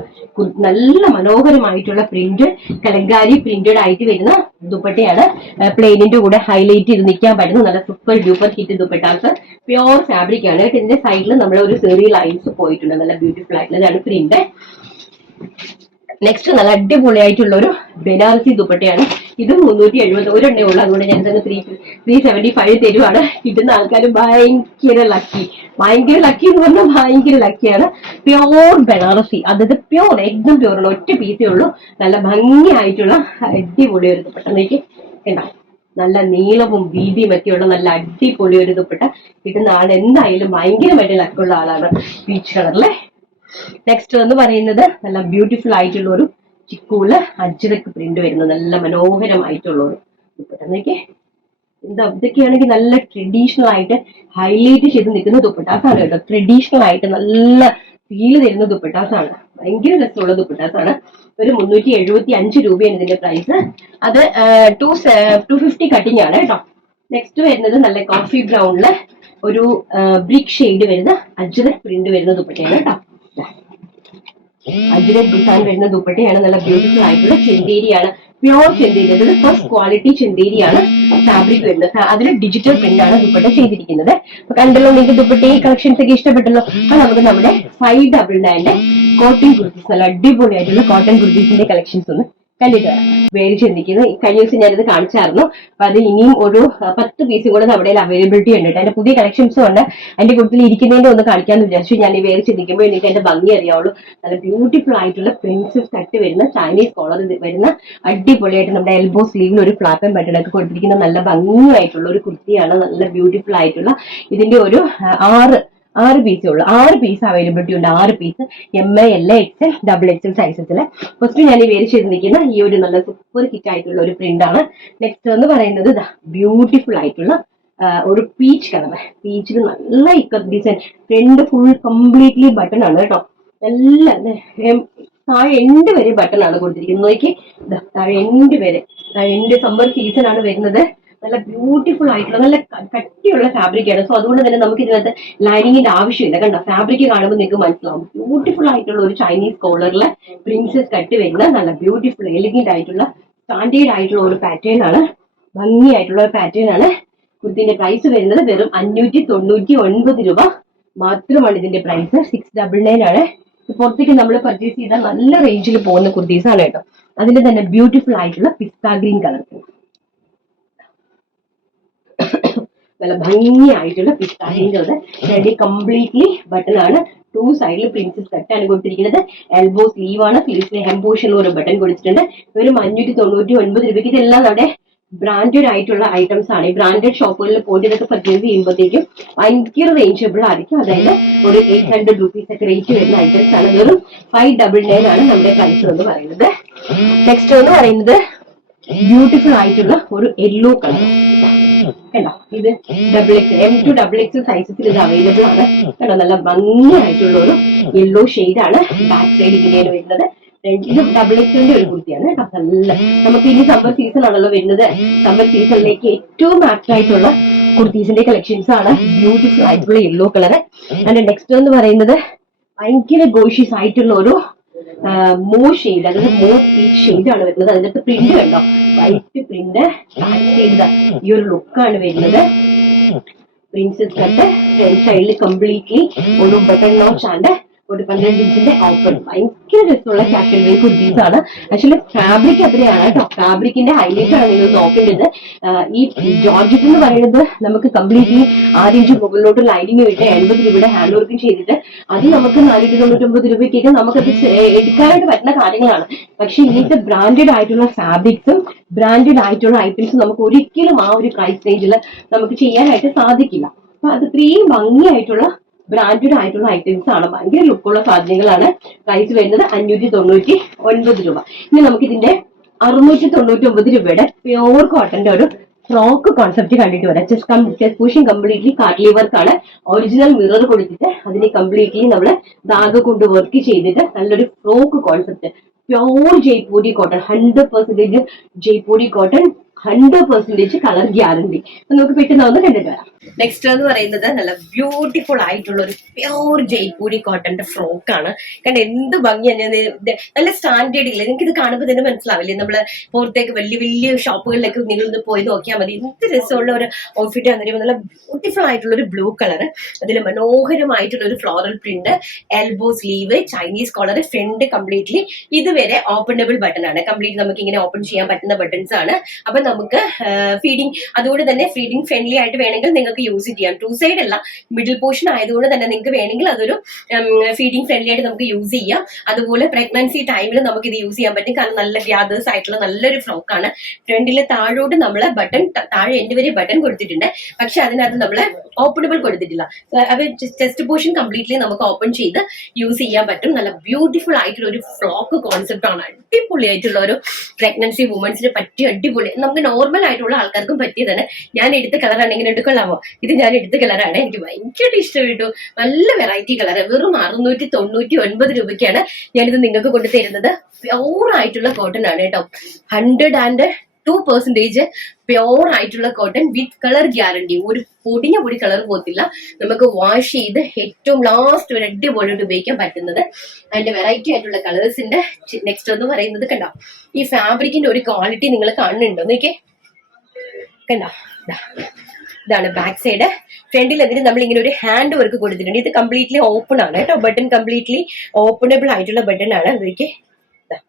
നല്ല മനോഹരമായിട്ടുള്ള പ്രിന്റ് കലങ്കാരി പ്രിന്റഡ് ആയിട്ട് വരുന്ന ദുപ്പട്ടയാണ്. പ്ലെയിനിന്റെ കൂടെ ഹൈലൈറ്റ് ചെയ്ത് നിൽക്കാൻ പറ്റുന്ന നല്ല super duper hit dupattas. Pure fabric ആണ്. ഇതിന്റെ സൈഡിൽ നമ്മൾ ഒരു ചെറിയ ലൈൻസ് പോയിട്ടുണ്ട്. നല്ല ബ്യൂട്ടിഫുൾ ആയിട്ടുള്ള ഇതാണ് പ്രിന്റ് നെക്സ്റ്റ് നല്ല അടിപൊളിയായിട്ടുള്ള ഒരു ബനാറസി ദുപ്പട്ടയാണ്. ഇത് മുന്നൂറ്റി എഴുപത് ഒരെണ്ണേ ഉള്ളൂ. അതുകൊണ്ട് ഞാൻ തന്നെ ത്രീ ത്രീ സെവന്റി ഫൈവ് തരുവാണ്. കിട്ടുന്ന ആൾക്കാർ ഭയങ്കര ലക്കി ഭയങ്കര ലക്കി എന്ന് പറഞ്ഞാൽ ഭയങ്കര ലക്കിയാണ് പ്യോർ ബനാറസി അതായത് പ്യോർ എക്ദം പ്യോർ ഉള്ള ഒറ്റ പീസേ ഉള്ളൂ. നല്ല ഭംഗിയായിട്ടുള്ള അടിപൊളി ഒരു പെട്ടെന്നേക്ക് ഉണ്ടാവും നല്ല നീളവും വീതിയും ഒക്കെയുള്ള നല്ല അടിപൊളി ഒരു ദുപ്പട്ട കിട്ടുന്ന ആൾ എന്തായാലും ഭയങ്കരമായിട്ട് ലക്കുള്ള ആളാണ്. പീച്ച് കളറിലെ നെക്സ്റ്റ് എന്ന് പറയുന്നത് നല്ല ബ്യൂട്ടിഫുൾ ആയിട്ടുള്ള ഒരു ചിക്കൂൽ. അജ്രക്ക് പ്രിന്റ് വരുന്ന. നല്ല മനോഹരമായിട്ടുള്ള ഒരു ദുപ്പട്ട. നോക്കിയേ. എന്താ ഇതൊക്കെയാണെങ്കിൽ നല്ല ട്രഡീഷണൽ ആയിട്ട് ഹൈലൈറ്റ് ചെയ്ത് നിൽക്കുന്ന ദുപ്പട്ടാസാണ് കേട്ടോ. ട്രഡീഷണൽ ആയിട്ട് നല്ല ഫീൽ തരുന്ന ദുപ്പട്ടാസാണ്. ഭയങ്കര രസമുള്ള ദുപ്പട്ടാസാണ്. ഒരു മുന്നൂറ്റി എഴുപത്തി അഞ്ച് രൂപയാണ് ഇതിന്റെ പ്രൈസ് അത് ടു ടു ഫിഫ്റ്റി കട്ടിങ് ആണ് കേട്ടോ. നെക്സ്റ്റ് വരുന്നത് നല്ല കോഫി ബ്രൗണിൽ ഒരു ബ്രിക് ഷെയ്ഡ് വരുന്ന അജ്രക് പ്രിന്റ് വരുന്ന ദുപ്പട്ടയാണ് കേട്ടോ. അജ്രക് ഡിസൈൻ വരുന്ന ദുപ്പട്ടയാണ്. നല്ല ബ്യൂട്ടിഫുൾ ആയിട്ടുള്ള ചെന്തേരിയാണ് പ്യോർ ചെന്തേരി അതായത് ഫസ്റ്റ് ക്വാളിറ്റി ചെന്തേരിയാണ് ഫാബ്രിക് വരുന്നത്. അതിൽ ഡിജിറ്റൽ പ്രിന്റ് ആണ് ദുപ്പട്ട ചെയ്തിരിക്കുന്നത്. അപ്പൊ കണ്ടല്ലോ നിങ്ങൾക്ക് ദുപ്പട്ട ഈ കളക്ഷൻസ് ഒക്കെ ഇഷ്ടപ്പെട്ടല്ലോ. അപ്പൊ നമുക്ക് നമ്മുടെ ഫൈവ് ഡബിൾ നയന്റെ കോട്ടൺ കുർത്തീസ് നല്ല അടിപൊളിയായിട്ടുള്ള കോട്ടൺ കുർത്തീസിന്റെ കളക്ഷൻസ് ഒന്ന് കണ്ടിട്ട് വരാം ചിന്തിക്കുന്നത് കഴിഞ്ഞ ദിവസം ഞാനിത് കാണിച്ചായിരുന്നു. അപ്പൊ അത് ഇനിയും ഒരു പത്ത് പീസും കൂടെ നമ്മുടെ അവൈലബിലിറ്റി ഉണ്ട്. അതിന്റെ പുതിയ കളക്ഷൻസും ഉണ്ട്. എന്റെ കൂട്ടത്തിൽ ഇരിക്കുന്നതിന്റെ ഒന്ന് കാണിക്കാന്ന് വിചാരിച്ചു. ഞാൻ ഈ വേര് ചിന്തിക്കുമ്പോൾ എനിക്ക് എന്റെ ഭംഗി അറിയാവുള്ളൂ. നല്ല ബ്യൂട്ടിഫുൾ ആയിട്ടുള്ള പ്രിൻസസ് കട്ട് വരുന്ന ചൈനീസ് കോളർ വരുന്ന അടിപൊളിയായിട്ട് നമ്മുടെ എൽബോ സ്ലീവിൽ ഒരു ഫ്ലാപ്പൻ ബട്ടൺ ഒക്കെ കൊടുത്തിരിക്കുന്ന നല്ല ഭംഗിയായിട്ടുള്ള ഒരു കുർത്തിയാണ്. നല്ല ബ്യൂട്ടിഫുൾ ആയിട്ടുള്ള ഇതിന്റെ ഒരു ആറ് ആറ് പീസേ ഉള്ളൂ. ആറ് പീസ് അവൈലബിലിറ്റി ഉണ്ട്. ആറ് piece M A L X double X L സൈസസിൽ first ഞാൻ ഈ വേര് ചെയ്തിരിക്കുന്ന ഈ ഒരു നല്ല സൂപ്പർ ഹിറ്റ് ആയിട്ടുള്ള ഒരു പ്രിന്റ് ആണ്. നെക്സ്റ്റ് എന്ന് പറയുന്നത് ബ്യൂട്ടിഫുൾ ആയിട്ടുള്ള ഒരു പീച്ച് കളർ പീച്ചിൽ നല്ല ikat design front full completely button ആണ് കേട്ടോ. നല്ല താഴെ എന്റെ വരെ ബട്ടൺ ആണ് കൊടുത്തിരിക്കുന്നത്. നോക്കി താഴെ എന്റെ വരെ. താഴെ എൻഡ് സമ്മർ സീസൺ ആണ് വരുന്നത്. നല്ല ബ്യൂട്ടിഫുൾ ആയിട്ടുള്ള നല്ല കട്ടിയുള്ള ഫാബ്രിക് ആണ്. സോ അതുകൊണ്ട് തന്നെ നമുക്ക് ഇതിനകത്ത് ലൈനിങ്ങിന്റെ ആവശ്യമില്ല. കണ്ട? ഫാബ്രിക് കാണുമ്പോൾ നിങ്ങൾക്ക് മനസ്സിലാവും. ബ്യൂട്ടിഫുൾ ആയിട്ടുള്ള ഒരു ചൈനീസ് കോളറിലെ പ്രിൻസസ് കട്ട് വരുന്ന നല്ല ബ്യൂട്ടിഫുൾ എലിഗന്റ് ആയിട്ടുള്ള സ്റ്റാൻഡേർഡ് ആയിട്ടുള്ള ഒരു പാറ്റേൺ ആണ്. ഭംഗിയായിട്ടുള്ള ഒരു പാറ്റേൺ ആണ്. കുർത്തിന്റെ പ്രൈസ് വരുന്നത് വെറും അഞ്ഞൂറ്റി തൊണ്ണൂറ്റി ഒൻപത് രൂപ. മാത്രമാണ് ഇതിന്റെ പ്രൈസ് സിക്സ് ഡബിൾ നയൻ ആണ്. പുറത്തേക്ക് നമ്മൾ പർച്ചേസ് ചെയ്താൽ നല്ല റേഞ്ചിൽ പോകുന്ന കുർത്തീസ് ആണ് കേട്ടോ. അതിന്റെ തന്നെ ബ്യൂട്ടിഫുൾ ആയിട്ടുള്ള പിസ്താ ഗ്രീൻ കളർ നല്ല ഭംഗിയായിട്ടുള്ള പിസ്താഹിന്റെ റെഡി കംപ്ലീറ്റ്ലി ബട്ടൺ ആണ്. ടു സൈഡിൽ പ്രിൻസസ് കട്ടാണ് കൊടുത്തിരിക്കുന്നത്. എൽബോ സ്ലീവ് ആണ്. സ്ലീവ്സിലെ ഹെംപോഷൻ ഒരു ബട്ടൺ കൊടുത്തിട്ടുണ്ട്. ഒരു അഞ്ഞൂറ്റി തൊണ്ണൂറ്റി ഒൻപത് രൂപയ്ക്ക് ഇതെല്ലാം നമ്മുടെ ബ്രാൻഡഡ് ആയിട്ടുള്ള ഐറ്റംസ് ആണ്. ഈ ബ്രാൻഡഡ് ഷോപ്പുകളിൽ പോയിട്ട് ഇതൊക്കെ പർച്ചേസ് ചെയ്യുമ്പോഴത്തേക്കും ഭയങ്കര റേഞ്ചബിൾ ആയിരിക്കും. അതായത് ഒരു എയ്റ്റ് ഹൺഡ്രഡ് റുപ്പീസ് ഒക്കെ റേറ്റ് വരുന്ന ഐറ്റംസ് ആണ്. വെറും ഫൈവ് ഡബിൾ നയൻ ആണ് നമ്മുടെ പ്രൈസ് എന്ന് പറയുന്നത്. നെക്സ്റ്റ് എന്ന് പറയുന്നത് ബ്യൂട്ടിഫുൾ ആയിട്ടുള്ള ഒരു യെല്ലോ കളർ കണ്ടോ? ഇത് double X M two double X സൈസസിൽ ഇത് അവൈലബിൾ ആണ്. കണ്ടോ? നല്ല ഭംഗിയായിട്ടുള്ള ഒരു യെല്ലോ ആണ് ബാക്ക് സൈഡ് ഇങ്ങനെയാണ് വരുന്നത്. ഇത് ഡബിൾ എക്സിന്റെ ഒരു കുർത്തിയാണ്. കേട്ടോ നല്ല നമുക്ക് ഇനി സമ്മർ സീസൺ ആണല്ലോ വരുന്നത്. സമ്മർ സീസണിലേക്ക് ഏറ്റവും ആപ്റ്റ് ആയിട്ടുള്ള കുർത്തീസിന്റെ കളക്ഷൻസ് ആണ്. ബ്യൂട്ടിഫുൾ ആയിട്ടുള്ള യെല്ലോ കളർ അതിന്റെ നെക്സ്റ്റ് എന്ന് പറയുന്നത് ഭയങ്കര ഗോഷ്യസ് ആയിട്ടുള്ള ഒരു മോ ഷെയ്ഡ് അതായത് മൂ പീച്ച് ഷെയ്ഡ് ആണ് വരുന്നത്. അതിനകത്ത് പ്രിന്റ് കണ്ടോ? വൈറ്റ് പ്രിന്റ് ചെയ്ത ഈ ഒരു ലുക്കാണ് വരുന്നത്. പ്രിൻസസ് കട്ട് ഫ്രണ്ട് സൈഡിൽ കംപ്ലീറ്റ്ലി ഒരു ബട്ടൺ നോച്ച് ആൻഡ് ഒരു പന്ത്രണ്ട് ഇഞ്ചിന്റെ ഓപ്പൺ ഭയങ്കര രസമുള്ള കാറ്റൽ വെയർ കുർത്തീസ് ആണ് ആക്ച്വലി ഫാബ്രിക് അത്രയാണ് കേട്ടോ? ഫാബ്രിക്കിന്റെ ഹൈലൈറ്റ് ആണ് നിങ്ങൾ നോക്കേണ്ടത്. ഈ ജോർജറ്റ് എന്ന് പറയുന്നത് നമുക്ക് കംപ്ലീറ്റ്ലി ആറ് ഇഞ്ച് മുകളിലോട്ട് ലൈനിങ് വിട്ട് എൺപത് രൂപയുടെ ഹാൻഡ് വർക്കും ചെയ്തിട്ട് അത് നമുക്ക് നാനൂറ്റി തൊണ്ണൂറ്റൊമ്പത് രൂപയ്ക്കൊക്കെ നമുക്കത് എടുക്കാനായിട്ട് പറ്റുന്ന കാര്യങ്ങളാണ്. പക്ഷെ ഇങ്ങനത്തെ ബ്രാൻഡഡ് ആയിട്ടുള്ള ഫാബ്രിക്സും ബ്രാൻഡഡ് ആയിട്ടുള്ള ഐറ്റംസും നമുക്ക് ഒരിക്കലും ആ ഒരു പ്രൈസ് റേഞ്ചിൽ നമുക്ക് ചെയ്യാനായിട്ട് സാധിക്കില്ല. അപ്പൊ അത് ഇത്രയും ഭംഗിയായിട്ടുള്ള ബ്രാൻഡഡ് ആയിട്ടുള്ള ഐറ്റംസ് ആണ്. ഭയങ്കര ലുക്കുള്ള സാധനങ്ങളാണ് പ്രൈസ് വരുന്നത് അഞ്ഞൂറ്റി തൊണ്ണൂറ്റി ഒൻപത് രൂപ. ഇനി നമുക്ക് ഇതിന്റെ അറുന്നൂറ്റി തൊണ്ണൂറ്റി ഒമ്പത് രൂപയുടെ പ്യോർ കോട്ടന്റെ ഒരു ഫ്രോക്ക് കോൺസെപ്റ്റ് കണ്ടിട്ട് വരാം. ചെസ് ചെസ് പൂഷൻ കംപ്ലീറ്റ്ലി കാർട്ട്ലി വർക്ക് ആണ് ഒറിജിനൽ മിറർ കൊടുത്തിട്ട് അതിനെ കംപ്ലീറ്റ്ലി നമ്മൾ ദാഗ് കൊണ്ട് വർക്ക് ചെയ്തിട്ട് നല്ലൊരു frock concept pure Jaipuri cotton hundred percentage Jaipuri cotton hundred percentage colour guarantee നമുക്ക് പെട്ടെന്ന് ഒന്ന് കണ്ടിട്ട് വരാം. നെക്സ്റ്റ് എന്ന് പറയുന്നത് നല്ല ബ്യൂട്ടിഫുൾ ആയിട്ടുള്ള ഒരു പ്യൂർ ജയ്പൂരി കോട്ടന്റെ ഫ്രോക്ക് ആണ്. കാരണം എന്ത് ഭംഗിയാണ് ഞാൻ നല്ല സ്റ്റാൻഡേർഡ് ഇല്ല? നിങ്ങൾക്ക് ഇത് കാണുമ്പോൾ തന്നെ മനസ്സിലാവില്ലേ? നമ്മൾ പുറത്തേക്ക് വലിയ വലിയ ഷോപ്പുകളിലേക്ക് നിങ്ങൾ ഒന്ന് പോയി നോക്കിയാൽ മതി. എന്ത് രസമുള്ള ഒരു ഔട്ട്ഫിറ്റ് ആണെന്ന് നല്ല ബ്യൂട്ടിഫുൾ ആയിട്ടുള്ള ഒരു ബ്ലൂ കളർ അതിൽ മനോഹരമായിട്ടുള്ള ഒരു floral print elbow sleeve Chinese collar front completely ഇതുവരെ ഓപ്പണബിൾ ബട്ടൺ ആണ്. കംപ്ലീറ്റ് നമുക്ക് ഇങ്ങനെ ഓപ്പൺ ചെയ്യാൻ പറ്റുന്ന ബട്ടൺസ് ആണ്. അപ്പൊ നമുക്ക് ഫീഡിങ് അതുകൊണ്ട് തന്നെ ഫീഡിങ് ഫ്രണ്ട്ലി ആയിട്ട് വേണമെങ്കിൽ നിങ്ങൾക്ക് യൂസ് ചെയ്യാം. ടു സൈഡ് അല്ല മിഡിൽ പോർഷൻ ആയതുകൊണ്ട് തന്നെ നിങ്ങൾക്ക് വേണമെങ്കിൽ അതൊരു ഫീഡിങ് ഫ്രണ്ട്ലി ആയിട്ട് നമുക്ക് യൂസ് ചെയ്യാം. അതുപോലെ പ്രഗ്നൻസി ടൈമിൽ നമുക്ക് ഇത് യൂസ് ചെയ്യാൻ പറ്റും. കാരണം നല്ല ഗ്യാദേഴ്സ് ആയിട്ടുള്ള നല്ലൊരു ഫ്രോക്കാണ് ഫ്രണ്ടിലെ താഴോട്ട് നമ്മൾ ബട്ടൺ താഴെ എന്റെ വരെ ബട്ടൺ കൊടുത്തിട്ടുണ്ട്. പക്ഷെ അതിനകത്ത് നമ്മൾ ഓപ്പണബിൾ കൊടുത്തിട്ടില്ല. അത് ചെസ്റ്റ് പോർഷൻ കംപ്ലീറ്റ്ലി നമുക്ക് ഓപ്പൺ ചെയ്ത് യൂസ് ചെയ്യാൻ പറ്റും. നല്ല ബ്യൂട്ടിഫുൾ ആയിട്ടുള്ള ഒരു ഫ്രോക്ക് കോൺസെപ്റ്റ് ആണ്. അടിപൊളി ആയിട്ടുള്ള ഒരു പ്രഗ്നൻസി വുമൻസിന് പറ്റിയ അടിപൊളി. നമുക്ക് നോർമൽ ആയിട്ടുള്ള ആൾക്കാർക്കും പറ്റിയതാണ്. ഞാൻ എടുത്ത കളറാണ് ഇങ്ങനെ എടുക്കൊള്ളാമോ? ഇത് ഞാൻ എടുത്ത കളറാണ് എനിക്ക് ഭയങ്കര ഇഷ്ടപ്പെട്ടു നല്ല വെറൈറ്റി കളർ വെറും അറുന്നൂറ്റി തൊണ്ണൂറ്റി ഒൻപത് രൂപയ്ക്കാണ് ഞാനിത് നിങ്ങൾക്ക് കൊണ്ടു തരുന്നത് പ്യോർ ആയിട്ടുള്ള കോട്ടൺ ആണ് കേട്ടോ. Hundred and two percentage pure ആയിട്ടുള്ള കോട്ടൺ വിത്ത് കളർ ഗ്യാരണ്ടി ഒരു പൊടിഞ്ഞ പൊടി കളർ പോകത്തില്ല. നമുക്ക് വാഷ് ചെയ്ത് ഏറ്റവും ലാസ്റ്റ് ഒരു അടിപൊളിയായിട്ട് ഉപയോഗിക്കാൻ പറ്റുന്നത്. അതിന്റെ വെറൈറ്റി ആയിട്ടുള്ള കളേഴ്സിന്റെ നെക്സ്റ്റ് എന്ന് പറയുന്നത് കണ്ടോ? ഈ ഫാബ്രിക്കിന്റെ ഒരു ക്വാളിറ്റി നിങ്ങൾ കാണുന്നുണ്ടോ? നോക്കേ കണ്ടോ. ഇതാണ് ബാക്ക് സൈഡ് ഫ്രണ്ടിൽ അതിന് നമ്മൾ ഇങ്ങനെ ഒരു ഹാൻഡ് വർക്ക് കൊടുത്തിട്ടുണ്ട്. ഇത് കംപ്ലീറ്റ്ലി ഓപ്പൺ ആണ്. കേട്ടോ? ബട്ടൺ കംപ്ലീറ്റ്ലി ഓപ്പണബിൾ ആയിട്ടുള്ള ബട്ടൺ ആണ്. അതൊക്കെ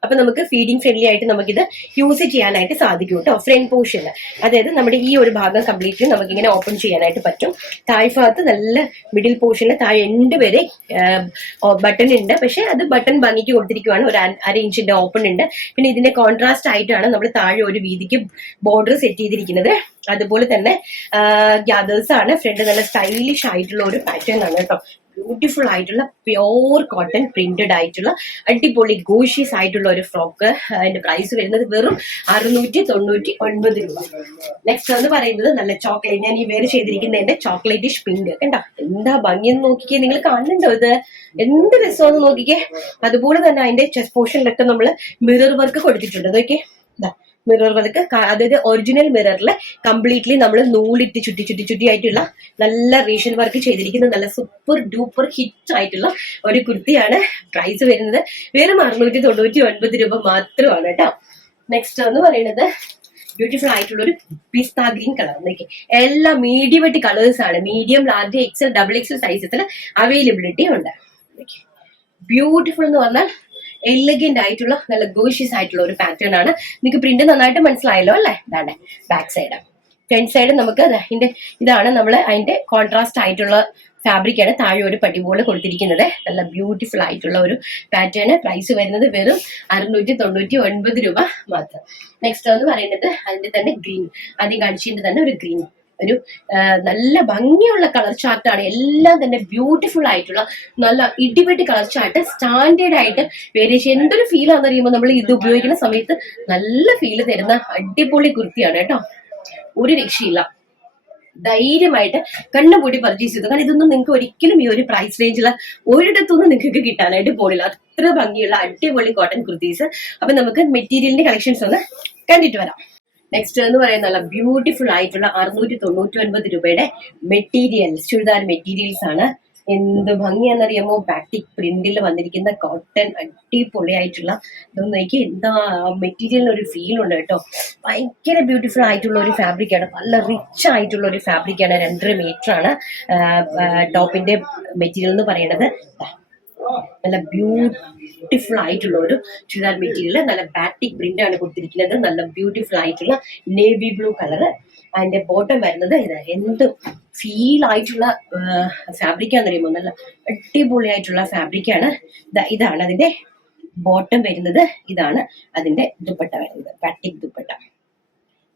അപ്പൊ നമുക്ക് ഫീഡിങ് ഫ്രണ്ട്ലി ആയിട്ട് നമുക്ക് ഇത് യൂസ് ചെയ്യാനായിട്ട് സാധിക്കും കേട്ടോ ഫ്രണ്ട് പോർഷൻ അതായത് നമ്മുടെ ഈ ഒരു ഭാഗം കംപ്ലീറ്റ് നമുക്ക് ഇങ്ങനെ ഓപ്പൺ ചെയ്യാനായിട്ട് പറ്റും. താഴ്ഭാഗത്ത് നല്ല മിഡിൽ പോർഷനിൽ താഴെ എൻഡ് വരെ ബട്ടൺ ഉണ്ട്. പക്ഷെ അത് ബട്ടൺ ഭംഗിക്ക് കൊടുത്തിരിക്കുവാണ്. ഒരു അര ഇഞ്ചിന്റെ ഓപ്പൺ ഉണ്ട്. പിന്നെ ഇതിന്റെ കോൺട്രാസ്റ്റ് ആയിട്ടാണ് നമ്മൾ താഴെ ഒരു വീതിക്ക് ബോർഡർ സെറ്റ് ചെയ്തിരിക്കുന്നത്. അതുപോലെ തന്നെ ഗ്യാദേഴ്സ് ആണ്. ഫ്രണ്ട് നല്ല സ്റ്റൈലിഷ് ആയിട്ടുള്ള ഒരു പാറ്റേൺ ആണ് കേട്ടോ ബ്യൂട്ടിഫുൾ ആയിട്ടുള്ള പ്യോർ കോട്ടൺ പ്രിന്റഡ് ആയിട്ടുള്ള അടിപൊളി ഗോഷ്യസ് ആയിട്ടുള്ള ഒരു ഫ്രോക്ക് അതിന്റെ പ്രൈസ് വരുന്നത് വെറും അറുന്നൂറ്റി തൊണ്ണൂറ്റി ഒൻപത് രൂപ. നെക്സ്റ്റ് എന്ന് പറയുന്നത് നല്ല ചോക്ലേറ്റ് ഞാൻ ഈ വേറെ ചെയ്തിരിക്കുന്നതിന്റെ ചോക്ലേറ്റിഷ് പിങ്ക് കണ്ടോ? എന്താ ഭംഗിയെന്ന് നോക്കിക്കേ നിങ്ങൾ കാണുന്നുണ്ടോ ഇത്? എന്ത് രസമെന്ന് നോക്കിക്കേ. അതുപോലെ തന്നെ അതിന്റെ ചെസ് പോർഷനിലൊക്കെ നമ്മൾ മിറർ വർക്ക് കൊടുത്തിട്ടുണ്ട്. അതൊക്കെ മിറർ വർക്ക് അതായത് ഒറിജിനൽ മിററിൽ കംപ്ലീറ്റ്ലി നമ്മൾ നൂലിട്ട് ചുറ്റി ചുറ്റി ചുറ്റി ആയിട്ടുള്ള നല്ല റീഷൻ വർക്ക് ചെയ്തിരിക്കുന്ന നല്ല സൂപ്പർ ഡൂപ്പർ ഹിറ്റ് ആയിട്ടുള്ള ഒരു കുർത്തിയാണ് പ്രൈസ് വരുന്നത്. വെറും അറുന്നൂറ്റി തൊണ്ണൂറ്റി ഒൻപത് രൂപ മാത്രമാണ് കേട്ടോ. നെക്സ്റ്റ് എന്ന് പറയുന്നത് ബ്യൂട്ടിഫുൾ ആയിട്ടുള്ള ഒരു പിസ്ത ഗ്രീൻ കളർ നോക്കി എല്ലാ മീഡിയം ആയിട്ട് കളേഴ്സ് ആണ്. Medium large XL double XL സൈസത്തിൽ availability ഉണ്ട്. ബ്യൂട്ടിഫുൾ എന്ന് പറഞ്ഞാൽ എലഗന്റ് ആയിട്ടുള്ള നല്ല ഗോഷ്യസ് ആയിട്ടുള്ള ഒരു പാറ്റേൺ ആണ്. നിങ്ങൾക്ക് പ്രിന്റ് നന്നായിട്ട് മനസ്സിലായല്ലോ അല്ലേ? ഇതാണ് ബാക്ക് സൈഡ് ഫ്രണ്ട് സൈഡ് നമുക്ക് അതിന്റെ ഇതാണ് നമ്മൾ അതിന്റെ കോൺട്രാസ്റ്റ് ആയിട്ടുള്ള ഫാബ്രിക് ആണ് താഴെ ഒരു പട്ടി പോലെ കൊടുത്തിരിക്കുന്നത്. നല്ല ബ്യൂട്ടിഫുൾ ആയിട്ടുള്ള ഒരു പാറ്റേൺ പ്രൈസ് വരുന്നത് വെറും അറുന്നൂറ്റി തൊണ്ണൂറ്റി ഒൻപത് രൂപ മാത്രം. നെക്സ്റ്റ് എന്ന് പറയുന്നത് അതിന്റെ തന്നെ ഗ്രീൻ ആദ്യം കാണിച്ചതിന്റെ തന്നെ ഒരു ഗ്രീൻ ഒരു നല്ല ഭംഗിയുള്ള കളർ ചാർട്ടാണ് എല്ലാം തന്നെ ബ്യൂട്ടിഫുൾ ആയിട്ടുള്ള നല്ല ഇടിവെട്ടി കളർ ചാർട്ട് സ്റ്റാൻഡേർഡ് ആയിട്ട് വേരിയേഷൻ എന്തൊരു ഫീൽ ആണെന്ന് അറിയുമ്പോൾ നമ്മൾ ഇത് ഉപയോഗിക്കുന്ന സമയത്ത് നല്ല ഫീൽ തരുന്ന അടിപൊളി കുർത്തിയാണ് കേട്ടോ. ഒരു രക്ഷയില്ല. ധൈര്യമായിട്ട് കണ്ണുപൂടി പർച്ചേസ് ചെയ്തു. കാരണം ഇതൊന്നും നിങ്ങൾക്ക് ഒരിക്കലും ഈ ഒരു പ്രൈസ് റേഞ്ചിൽ ഒരിടത്തൊന്നും നിങ്ങൾക്ക് കിട്ടാനായിട്ട് പോകില്ല അത്ര ഭംഗിയുള്ള അടിപൊളി കോട്ടൺ കുർത്തീസ്. അപ്പൊ നമുക്ക് മെറ്റീരിയലിന്റെ കളക്ഷൻസ് ഒന്ന് കണ്ടിട്ട് വരാം. നെക്സ്റ്റ് എന്ന് പറയുന്ന നല്ല ബ്യൂട്ടിഫുൾ ആയിട്ടുള്ള അറുന്നൂറ്റി തൊണ്ണൂറ്റി ഒൻപത് രൂപയുടെ മെറ്റീരിയൽസ് ചുരിദാർ മെറ്റീരിയൽസ് ആണ്. എന്ത് ഭംഗിയാണെന്നറിയാമോ? ബാറ്റിക് പ്രിന്റിൽ വന്നിരിക്കുന്ന കോട്ടൺ അടിപൊളിയായിട്ടുള്ള ഇതൊന്നും എനിക്ക് എന്താ മെറ്റീരിയലിന് ഒരു ഫീൽ ഉണ്ട് കേട്ടോ. ഭയങ്കര ബ്യൂട്ടിഫുൾ ആയിട്ടുള്ള ഒരു ഫാബ്രിക് ആണ്. നല്ല റിച്ച് ആയിട്ടുള്ള ഒരു ഫാബ്രിക് ആണ്. രണ്ടര മീറ്റർ ആണ് ടോപ്പിന്റെ മെറ്റീരിയൽ എന്ന് പറയുന്നത്. നല്ല ബ്യൂട്ടിഫുൾ ആയിട്ടുള്ള ഒരു ചുരിദാർ മെറ്റീരിയൽ നല്ല ബാറ്റിക് പ്രിന്റ് ആണ് കൊടുത്തിരിക്കുന്നത്. നല്ല ബ്യൂട്ടിഫുൾ ആയിട്ടുള്ള നേവി ബ്ലൂ കളർ അതിന്റെ ബോട്ടം വരുന്നത് എന്ത് ഫീൽ ആയിട്ടുള്ള ഫാബ്രിക് ആണെന്ന് പറയുമ്പോൾ നല്ല ഫാബ്രിക് ആണ്. ഇതാണ് അതിന്റെ ബോട്ടം വരുന്നത്. ഇതാണ് അതിന്റെ ദുപ്പട്ട വരുന്നത്. ബാറ്റിക് ദുപ്പട്ട.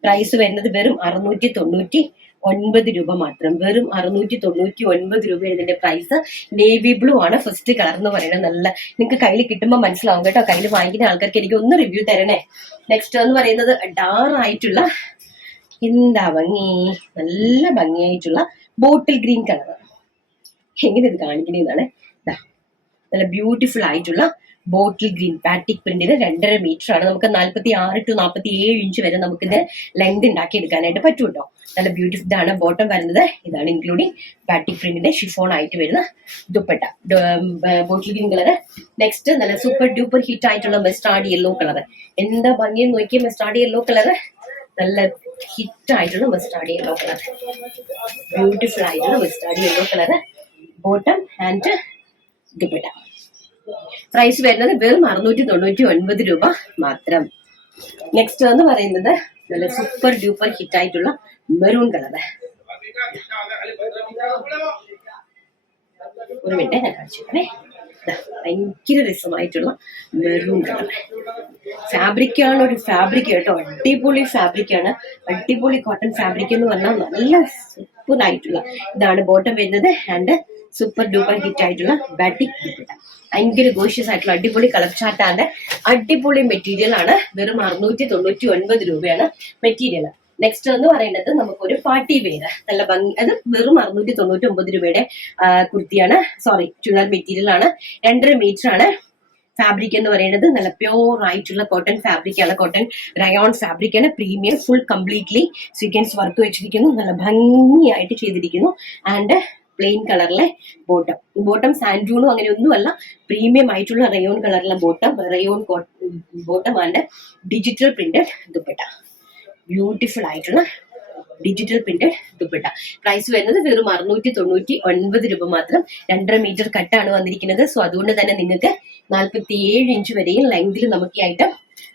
പ്രൈസ് വരുന്നത് വെറും അറുന്നൂറ്റി തൊണ്ണൂറ്റി ഒൻപത് രൂപ മാത്രം. വെറും അറുന്നൂറ്റി തൊണ്ണൂറ്റി ഒൻപത് രൂപയാണ് ഇതിന്റെ പ്രൈസ് നേവി ബ്ലൂ ആണ് ഫസ്റ്റ് കളർ എന്ന് പറയുന്നത്. നല്ല നിങ്ങൾക്ക് കയ്യിൽ കിട്ടുമ്പോൾ മനസ്സിലാവും കേട്ടോ. കയ്യിൽ വാങ്ങിക്കുന്ന ആൾക്കാർക്ക് എനിക്ക് ഒന്ന് റിവ്യൂ തരണേ. നെക്സ്റ്റ് എന്ന് പറയുന്നത് ഡാർ ആയിട്ടുള്ള എന്താ ഭംഗി? നല്ല ഭംഗിയായിട്ടുള്ള ബോട്ടിൽ ഗ്രീൻ കളർ എങ്ങനെ ഇത് കാണിക്കണേന്നാണ് നല്ല ബ്യൂട്ടിഫുൾ ആയിട്ടുള്ള ബോട്ടിൽ ഗ്രീൻ പാറ്റിക് പ്രിന്റിന് രണ്ടര മീറ്റർ ആണ്. നമുക്ക് നാല്പത്തി ആറ് ടു നാൽപ്പത്തി ഏഴ് ഇഞ്ച് വരെ നമുക്ക് ഇതിന് ലെങ്ത് ഉണ്ടാക്കി എടുക്കാനായിട്ട് പറ്റും കേട്ടോ. നല്ല ബ്യൂട്ടിഫുൾ ഇതാണ്. ബോട്ടം വരുന്നത് ഇതാണ് ഇൻക്ലൂഡിങ് ബാറ്റിക് പ്രിന്റിന്റെ ഷിഫോൺ ആയിട്ട് വരുന്ന dupatta. Bottle green colour next നല്ല സൂപ്പർ ഡ്യൂപ്പർ ഹിറ്റ് ആയിട്ടുള്ള മെസ്റ്റാർഡ് യെല്ലോ കളർ എന്താ ഭംഗിയും നോക്കിയ മെസ്റ്റാർഡ് യെല്ലോ കളർ നല്ല ഹിറ്റ് ആയിട്ടുള്ള മെസ്റ്റാർഡ് യെല്ലോ കളർ ബ്യൂട്ടിഫുൾ ആയിട്ടുള്ള mustard yellow colour bottom and dupatta. Price വരുന്നത് വെറും അറുന്നൂറ്റി തൊണ്ണൂറ്റി ഒൻപത് രൂപ മാത്രം. നെക്സ്റ്റ് എന്ന് പറയുന്നത് നല്ല സൂപ്പർ ഡ്യൂപ്പർ ഹിറ്റ് ആയിട്ടുള്ള മെറൂൺ കളർ ഒരു മിനിറ്റ് ഞാൻ കാണിച്ചേ ഭയങ്കര രസമായിട്ടുള്ള മെറൂൺ കളർ ഫാബ്രിക് ആണ് ഒരു ഫാബ്രിക് കേട്ടോ. അടിപൊളി ഫാബ്രിക് ആണ് അടിപൊളി കോട്ടൺ ഫാബ്രിക് എന്ന് പറഞ്ഞാൽ നല്ല സൂപ്പർ ആയിട്ടുള്ള ഇതാണ് ബോട്ടം വരുന്നത് ആൻഡ് സൂപ്പർ ഡൂപ്പർ ഹിറ്റ് ആയിട്ടുള്ള ബാറ്റിക് ദുപ്പട്ട. ഭയങ്കര ഗോഷ്യസ് ആയിട്ടുള്ള അടിപൊളി കളർ ചാട്ടാന്റെ അടിപൊളി മെറ്റീരിയൽ ആണ്. വെറും അറുന്നൂറ്റി തൊണ്ണൂറ്റി ഒൻപത് രൂപയാണ് മെറ്റീരിയൽ നെക്സ്റ്റ് എന്ന് പറയുന്നത് നമുക്കൊരു പാർട്ടി വെയർ നല്ല ഭംഗി. അത് വെറും അറുന്നൂറ്റി തൊണ്ണൂറ്റി ഒമ്പത് രൂപയുടെ കുർത്തിയാണ്. സോറി ചുരിദാർ മെറ്റീരിയൽ ആണ്. രണ്ടര മീറ്റർ ആണ്. ഫാബ്രിക് എന്ന് പറയുന്നത് നല്ല പ്യോർ ആയിട്ടുള്ള കോട്ടൺ ഫാബ്രിക് ആണ്. കോട്ടൺ റയോൺ ഫാബ്രിക് ആണ്. Premium full completely sequence work വെച്ചിരിക്കുന്നു. നല്ല ഭംഗിയായിട്ട് ചെയ്തിരിക്കുന്നു. ആൻഡ് പ്ലെയിൻ കളറിലെ ബോട്ടം ബോട്ടം സാൻഡൂണും അങ്ങനെ ഒന്നുമല്ല. പ്രീമിയം ആയിട്ടുള്ള റയോൺ കളറിലെ bottom rayon bottom and digital printed dupatta. Beautiful ആയിട്ടുള്ള ഡിജിറ്റൽ പ്രിന്റഡ് ദുപ്പട്ട. പ്രൈസ് വരുന്നത് വെറും അറുന്നൂറ്റി തൊണ്ണൂറ്റി ഒൻപത് രൂപ മാത്രം. രണ്ടര മീറ്റർ കട്ടാണ് വന്നിരിക്കുന്നത്. സോ അതുകൊണ്ട് തന്നെ നിങ്ങൾക്ക് നാൽപ്പത്തി ഏഴ് ഇഞ്ച് വരെയും ലെങ്തിൽ നമുക്ക് ഈ ഐറ്റം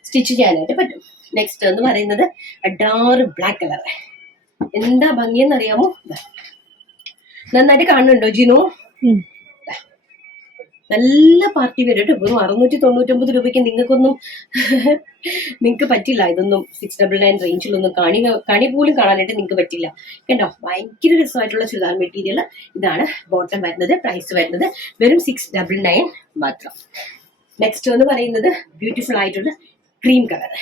സ്റ്റിച്ച് ചെയ്യാനായിട്ട് പറ്റും. നെക്സ്റ്റ് എന്ന് പറയുന്നത് ഡാർക്ക് ബ്ലാക്ക് കളർ എന്താ ഭംഗിയെന്ന് അറിയാമോ ദാ. നന്നായിട്ട് കാണുന്നുണ്ടോ ജിനു. നല്ല പാർട്ടി വരും കേട്ടോ. വെറും അറുന്നൂറ്റി തൊണ്ണൂറ്റൊമ്പത് രൂപയ്ക്ക് നിങ്ങൾക്കൊന്നും നിങ്ങൾക്ക് പറ്റില്ല. ഇതൊന്നും സിക്സ് ഡബിൾ നയൻ റേഞ്ചിലൊന്നും കണി കണി പോലും കാണാനായിട്ട് നിങ്ങൾക്ക് പറ്റില്ല. കണ്ടോ? ഭയങ്കര രസമായിട്ടുള്ള ചുരിദാർ മെറ്റീരിയൽ ഇതാണ്. ബോട്ടം വരുന്നത് പ്രൈസ് വരുന്നത് വെറും സിക്സ് ഡബിൾ നയൻ മാത്രം. നെക്സ്റ്റ് എന്ന് പറയുന്നത് ബ്യൂട്ടിഫുൾ ആയിട്ടുള്ള ക്രീം കളർ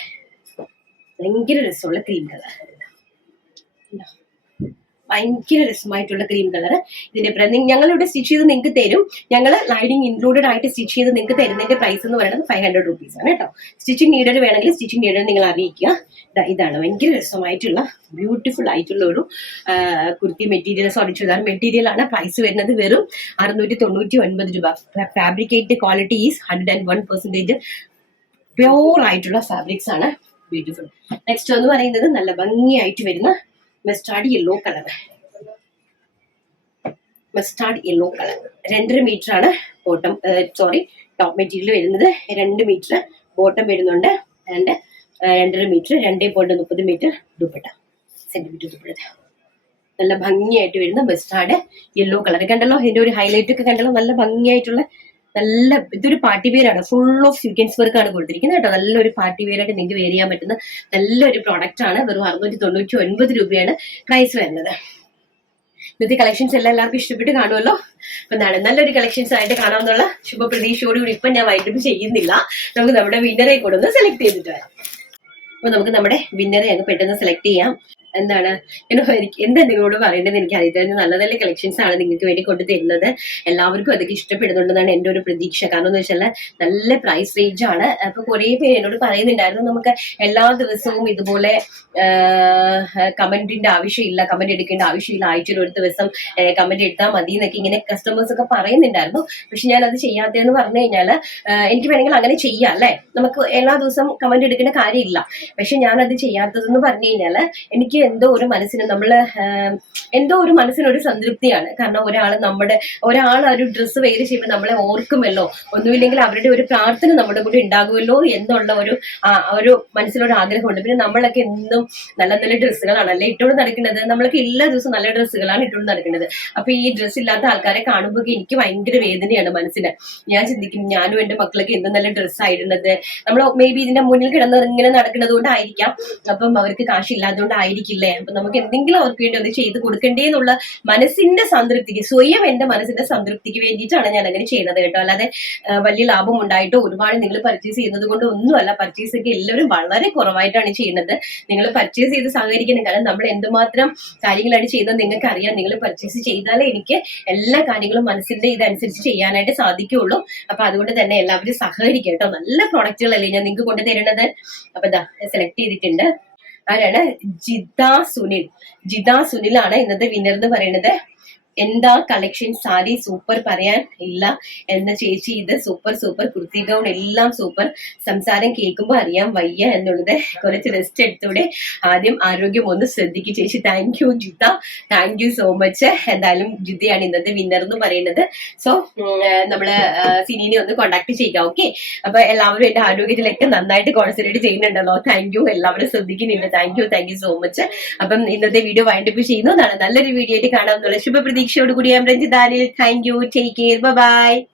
ഭയങ്കര രസമുള്ള ക്രീം കളർ ഭയങ്കര രസമായിട്ടുള്ള ക്രീം കളർ ഇതിന്റെ നി- ഞങ്ങളിവിടെ സ്റ്റിച്ച് ചെയ്ത് നിങ്ങൾക്ക് തരും. ഞങ്ങൾ ലൈനിങ് ഇൻക്ലൂഡഡ് ആയിട്ട് സ്റ്റിച്ച് ചെയ്ത് നിങ്ങൾക്ക് തരുന്നതിന്റെ പ്രൈസ് എന്ന് പറയുന്നത് ഫൈവ് ഹൺഡ്രഡ് റുപ്പീസ് ആണ് കേട്ടോ. സ്റ്റിച്ചിങ് നീഡഡ് വേണമെങ്കിൽ സ്റ്റിച്ചിങ് നീഡഡ് നിങ്ങൾ അറിയിക്കുക. ഇതാണ് ഭയങ്കര രസമായിട്ടുള്ള ബ്യൂട്ടിഫുൾ ആയിട്ടുള്ള ഒരു kurti material sorry churidar material ആണ്. പ്രൈസ് വരുന്നത് വെറും അറുന്നൂറ്റി തൊണ്ണൂറ്റി ഒൻപത് രൂപ fabricate quality is hundred and one percentage pure ആയിട്ടുള്ള ഫാബ്രിക്സ് ആണ്. ബ്യൂട്ടിഫുൾ നെക്സ്റ്റ് എന്ന് പറയുന്നത് നല്ല ഭംഗിയായിട്ട് വരുന്ന mustard yellow colour mustard yellow colour രണ്ടര മീറ്റർ ആണ് ബോട്ടം സോറി ടോപ്പ് മെറ്റീരിയൽ വരുന്നത്. രണ്ട് മീറ്റർ ബോട്ടം വരുന്നുണ്ട്. ആൻഡ് രണ്ടര മീറ്റർ രണ്ടേ പോയിന്റ് മുപ്പത് മീറ്റർ ദുപ്പട്ട. സെന്റിമീറ്റർ ദുപ്പട്ട. നല്ല ഭംഗിയായിട്ട് വരുന്ന മസ്റ്റാർഡ് യെല്ലോ കളർ കണ്ടല്ലോ? ഇതിന്റെ ഒരു ഹൈലൈറ്റ് ഒക്കെ കണ്ടല്ലോ? നല്ല ഭംഗിയായിട്ടുള്ള നല്ല ഇതൊരു പാർട്ടി വെയറാണ് ഫുൾ ഓഫ് സീക്വൻസ് വർക്കാണ് കൊടുത്തിരിക്കുന്നത് കേട്ടോ. നല്ലൊരു പാർട്ടി പേരായിട്ട് നിങ്ങൾക്ക് വെയർ ചെയ്യാൻ പറ്റുന്ന നല്ലൊരു പ്രോഡക്റ്റ് ആണ്. വെറും അറുന്നൂറ്റി തൊണ്ണൂറ്റി ഒൻപത് രൂപയാണ് പ്രൈസ് വരുന്നത്. ഇന്നത്തെ കളക്ഷൻസ് എല്ലാം എല്ലാവർക്കും ഇഷ്ടപ്പെട്ട് കാണുമല്ലോ? അപ്പൊ എന്താണ് നല്ലൊരു കളക്ഷൻസ് ആയിട്ട് കാണാമെന്നുള്ള ശുഭപ്രതീക്ഷയോടുകൂടി ഇപ്പൊ ഞാൻ വൈകിട്ട് ചെയ്യുന്നില്ല. നമുക്ക് നമ്മുടെ വിന്നറെ കൂടെ ഒന്ന് സെലക്ട് ചെയ്തിട്ട് വരാം. അപ്പൊ നമുക്ക് നമ്മുടെ വിന്നറെ അങ്ങ് പെട്ടെന്ന് സെലക്ട് ചെയ്യാം. എന്താണ്? എനിക്ക് എന്താ നിങ്ങളോട് പറയേണ്ടത് എനിക്ക് അറിയാം നല്ല നല്ല കളക്ഷൻസ് ആണ് നിങ്ങൾക്ക് വേണ്ടി കൊണ്ടു തരുന്നത്. എല്ലാവർക്കും അതൊക്കെ ഇഷ്ടപ്പെടുന്നുണ്ടെന്നാണ് എന്റെ ഒരു പ്രതീക്ഷ. കാരണം എന്ന് വെച്ചാൽ നല്ല പ്രൈസ് റേഞ്ച് ആണ്. അപ്പൊ കുറെ പേര് എന്നോട് പറയുന്നുണ്ടായിരുന്നു നമുക്ക് എല്ലാ ദിവസവും ഇതുപോലെ കമന്റിന്റെ ആവശ്യമില്ല കമന്റ് എടുക്കേണ്ട ആവശ്യമില്ല. ആഴ്ചയിൽ ഒരു ദിവസം കമന്റ് എടുത്താൽ മതി എന്നൊക്കെ ഇങ്ങനെ കസ്റ്റമേഴ്സ് ഒക്കെ പറയുന്നുണ്ടായിരുന്നു. പക്ഷെ ഞാൻ അത് ചെയ്യാത്തതെന്ന് പറഞ്ഞു കഴിഞ്ഞാൽ എനിക്ക് വേണമെങ്കിൽ അങ്ങനെ ചെയ്യാം അല്ലേ? നമുക്ക് എല്ലാ ദിവസവും കമന്റ് എടുക്കേണ്ട കാര്യമില്ല. പക്ഷെ ഞാൻ അത് ചെയ്യാത്തതെന്ന് പറഞ്ഞു കഴിഞ്ഞാൽ എനിക്ക് എന്തോ ഒരു മനസ്സിന് നമ്മൾ എന്തോ ഒരു മനസ്സിനൊരു സംതൃപ്തിയാണ്. കാരണം ഒരാൾ നമ്മുടെ ഒരാൾ ഒരു ഡ്രസ്സ് വെയർ ചെയ്യുമ്പോൾ നമ്മളെ ഓർക്കുമല്ലോ. ഒന്നുമില്ലെങ്കിൽ അവരുടെ ഒരു പ്രാർത്ഥന നമ്മുടെ കൂടെ ഉണ്ടാകുമല്ലോ എന്നുള്ള ഒരു ഒരു മനസ്സിലൊരു ആഗ്രഹമുണ്ട്. പിന്നെ നമ്മളൊക്കെ എന്നും നല്ല നല്ല ഡ്രസ്സുകളാണ് അല്ലെ ഇട്ടുകൊണ്ട് നടക്കുന്നത്. നമ്മളൊക്കെ എല്ലാ ദിവസവും നല്ല ഡ്രസ്സുകളാണ് ഇട്ടുകൊണ്ട് നടക്കുന്നത്. അപ്പൊ ഈ ഡ്രസ്സ് ഇല്ലാത്ത ആൾക്കാരെ കാണുമ്പോൾ എനിക്ക് ഭയങ്കര വേദനയാണ് മനസ്സിന്. ഞാൻ ചിന്തിക്കും ഞാനും എന്റെ മക്കളൊക്കെ എന്ത് നല്ല ഡ്രസ്സായിരുന്നത് നമ്മൾ മേ ബി ഇതിന്റെ മുന്നിൽ കിടന്ന് ഇങ്ങനെ നടക്കുന്നത് കൊണ്ടായിരിക്കാം അപ്പം അവർക്ക് കാശില്ലാത്തതുകൊണ്ടായിരിക്കില്ല ഇല്ലേ? അപ്പൊ നമുക്ക് എന്തെങ്കിലും അവർക്ക് വേണ്ടി ഒന്ന് ചെയ്ത് കൊടുക്കണ്ടേ എന്നുള്ള മനസ്സിന്റെ സംതൃപ്തിക്ക് സ്വയം എന്റെ മനസ്സിന്റെ സംതൃപ്തിക്ക് വേണ്ടിയിട്ടാണ് ഞാൻ അങ്ങനെ ചെയ്യുന്നത് കേട്ടോ. അല്ലാതെ വലിയ ലാഭം ഉണ്ടായിട്ടോ ഒരുപാട് നിങ്ങൾ പർച്ചേസ് ചെയ്യുന്നത് കൊണ്ട് ഒന്നുമല്ല പർച്ചേസ് ഒക്കെ എല്ലാവരും വളരെ കുറവായിട്ടാണ് ചെയ്യുന്നത്. നിങ്ങൾ പർച്ചേസ് ചെയ്ത് സഹകരിക്കുന്ന കാരണം നമ്മൾ എന്തുമാത്രം കാര്യങ്ങളാണ് ചെയ്യുന്നത് നിങ്ങൾക്ക് അറിയാം. നിങ്ങൾ പർച്ചേസ് ചെയ്താലേ എനിക്ക് എല്ലാ കാര്യങ്ങളും മനസ്സിന്റെ ഇതനുസരിച്ച് ചെയ്യാനായിട്ട് സാധിക്കുകയുള്ളൂ. അപ്പൊ അതുകൊണ്ട് തന്നെ എല്ലാവരും സഹകരിക്കുക കേട്ടോ. നല്ല പ്രോഡക്റ്റുകളല്ലേ ഞാൻ നിങ്ങൾക്ക് കൊണ്ടുതരുന്നത്? അപ്പൊ സെലക്ട് ചെയ്തിട്ടുണ്ട്. ആരാണ്? ജിത സുനിൽ. ജിദ സുനിൽ ആണ് ഇന്നത്തെ വിന്നർ എന്ന് പറയുന്നത്. എന്താ കളക്ഷൻ സാരി സൂപ്പർ പറയാൻ ഇല്ല എന്ന ചേച്ചി ഇത് സൂപ്പർ സൂപ്പർ കുർത്തി ഗൗൺ എല്ലാം സൂപ്പർ സംസാരം കേൾക്കുമ്പോൾ അറിയാൻ വയ്യ എന്നുള്ളത് കുറച്ച് റെസ്റ്റ് എടുത്തൂടെ. ആദ്യം ആരോഗ്യം ഒന്ന് ശ്രദ്ധിക്കും ചേച്ചി. Thank you Jitha. Thank you so much എന്തായാലും ജിതയാണ് ഇന്നത്തെ വിന്നർ എന്ന് പറയുന്നത്. സോ നമ്മൾ സിനിനെ ഒന്ന് കോണ്ടാക്ട് ചെയ്യുക ഓക്കെ അപ്പൊ എല്ലാവരും എന്റെ ആരോഗ്യത്തിലൊക്കെ നന്നായിട്ട് കോൺസെൻട്രേറ്റ് ചെയ്യുന്നുണ്ടല്ലോ. താങ്ക് യു എല്ലാവരും ശ്രദ്ധിക്കുന്നുണ്ട്. Thank you thank you so much അപ്പം ഇന്നത്തെ വീഡിയോ വൈൻഡപ്പ് ചെയ്യുന്നതാണ് നല്ലൊരു വീഡിയോ ആയിട്ട് കാണാമെന്നുള്ള ശുഭപ്രതീക്ഷയോട് കൂടി ഞാൻ രഞ്ജിതാനിൽ thank you take care bye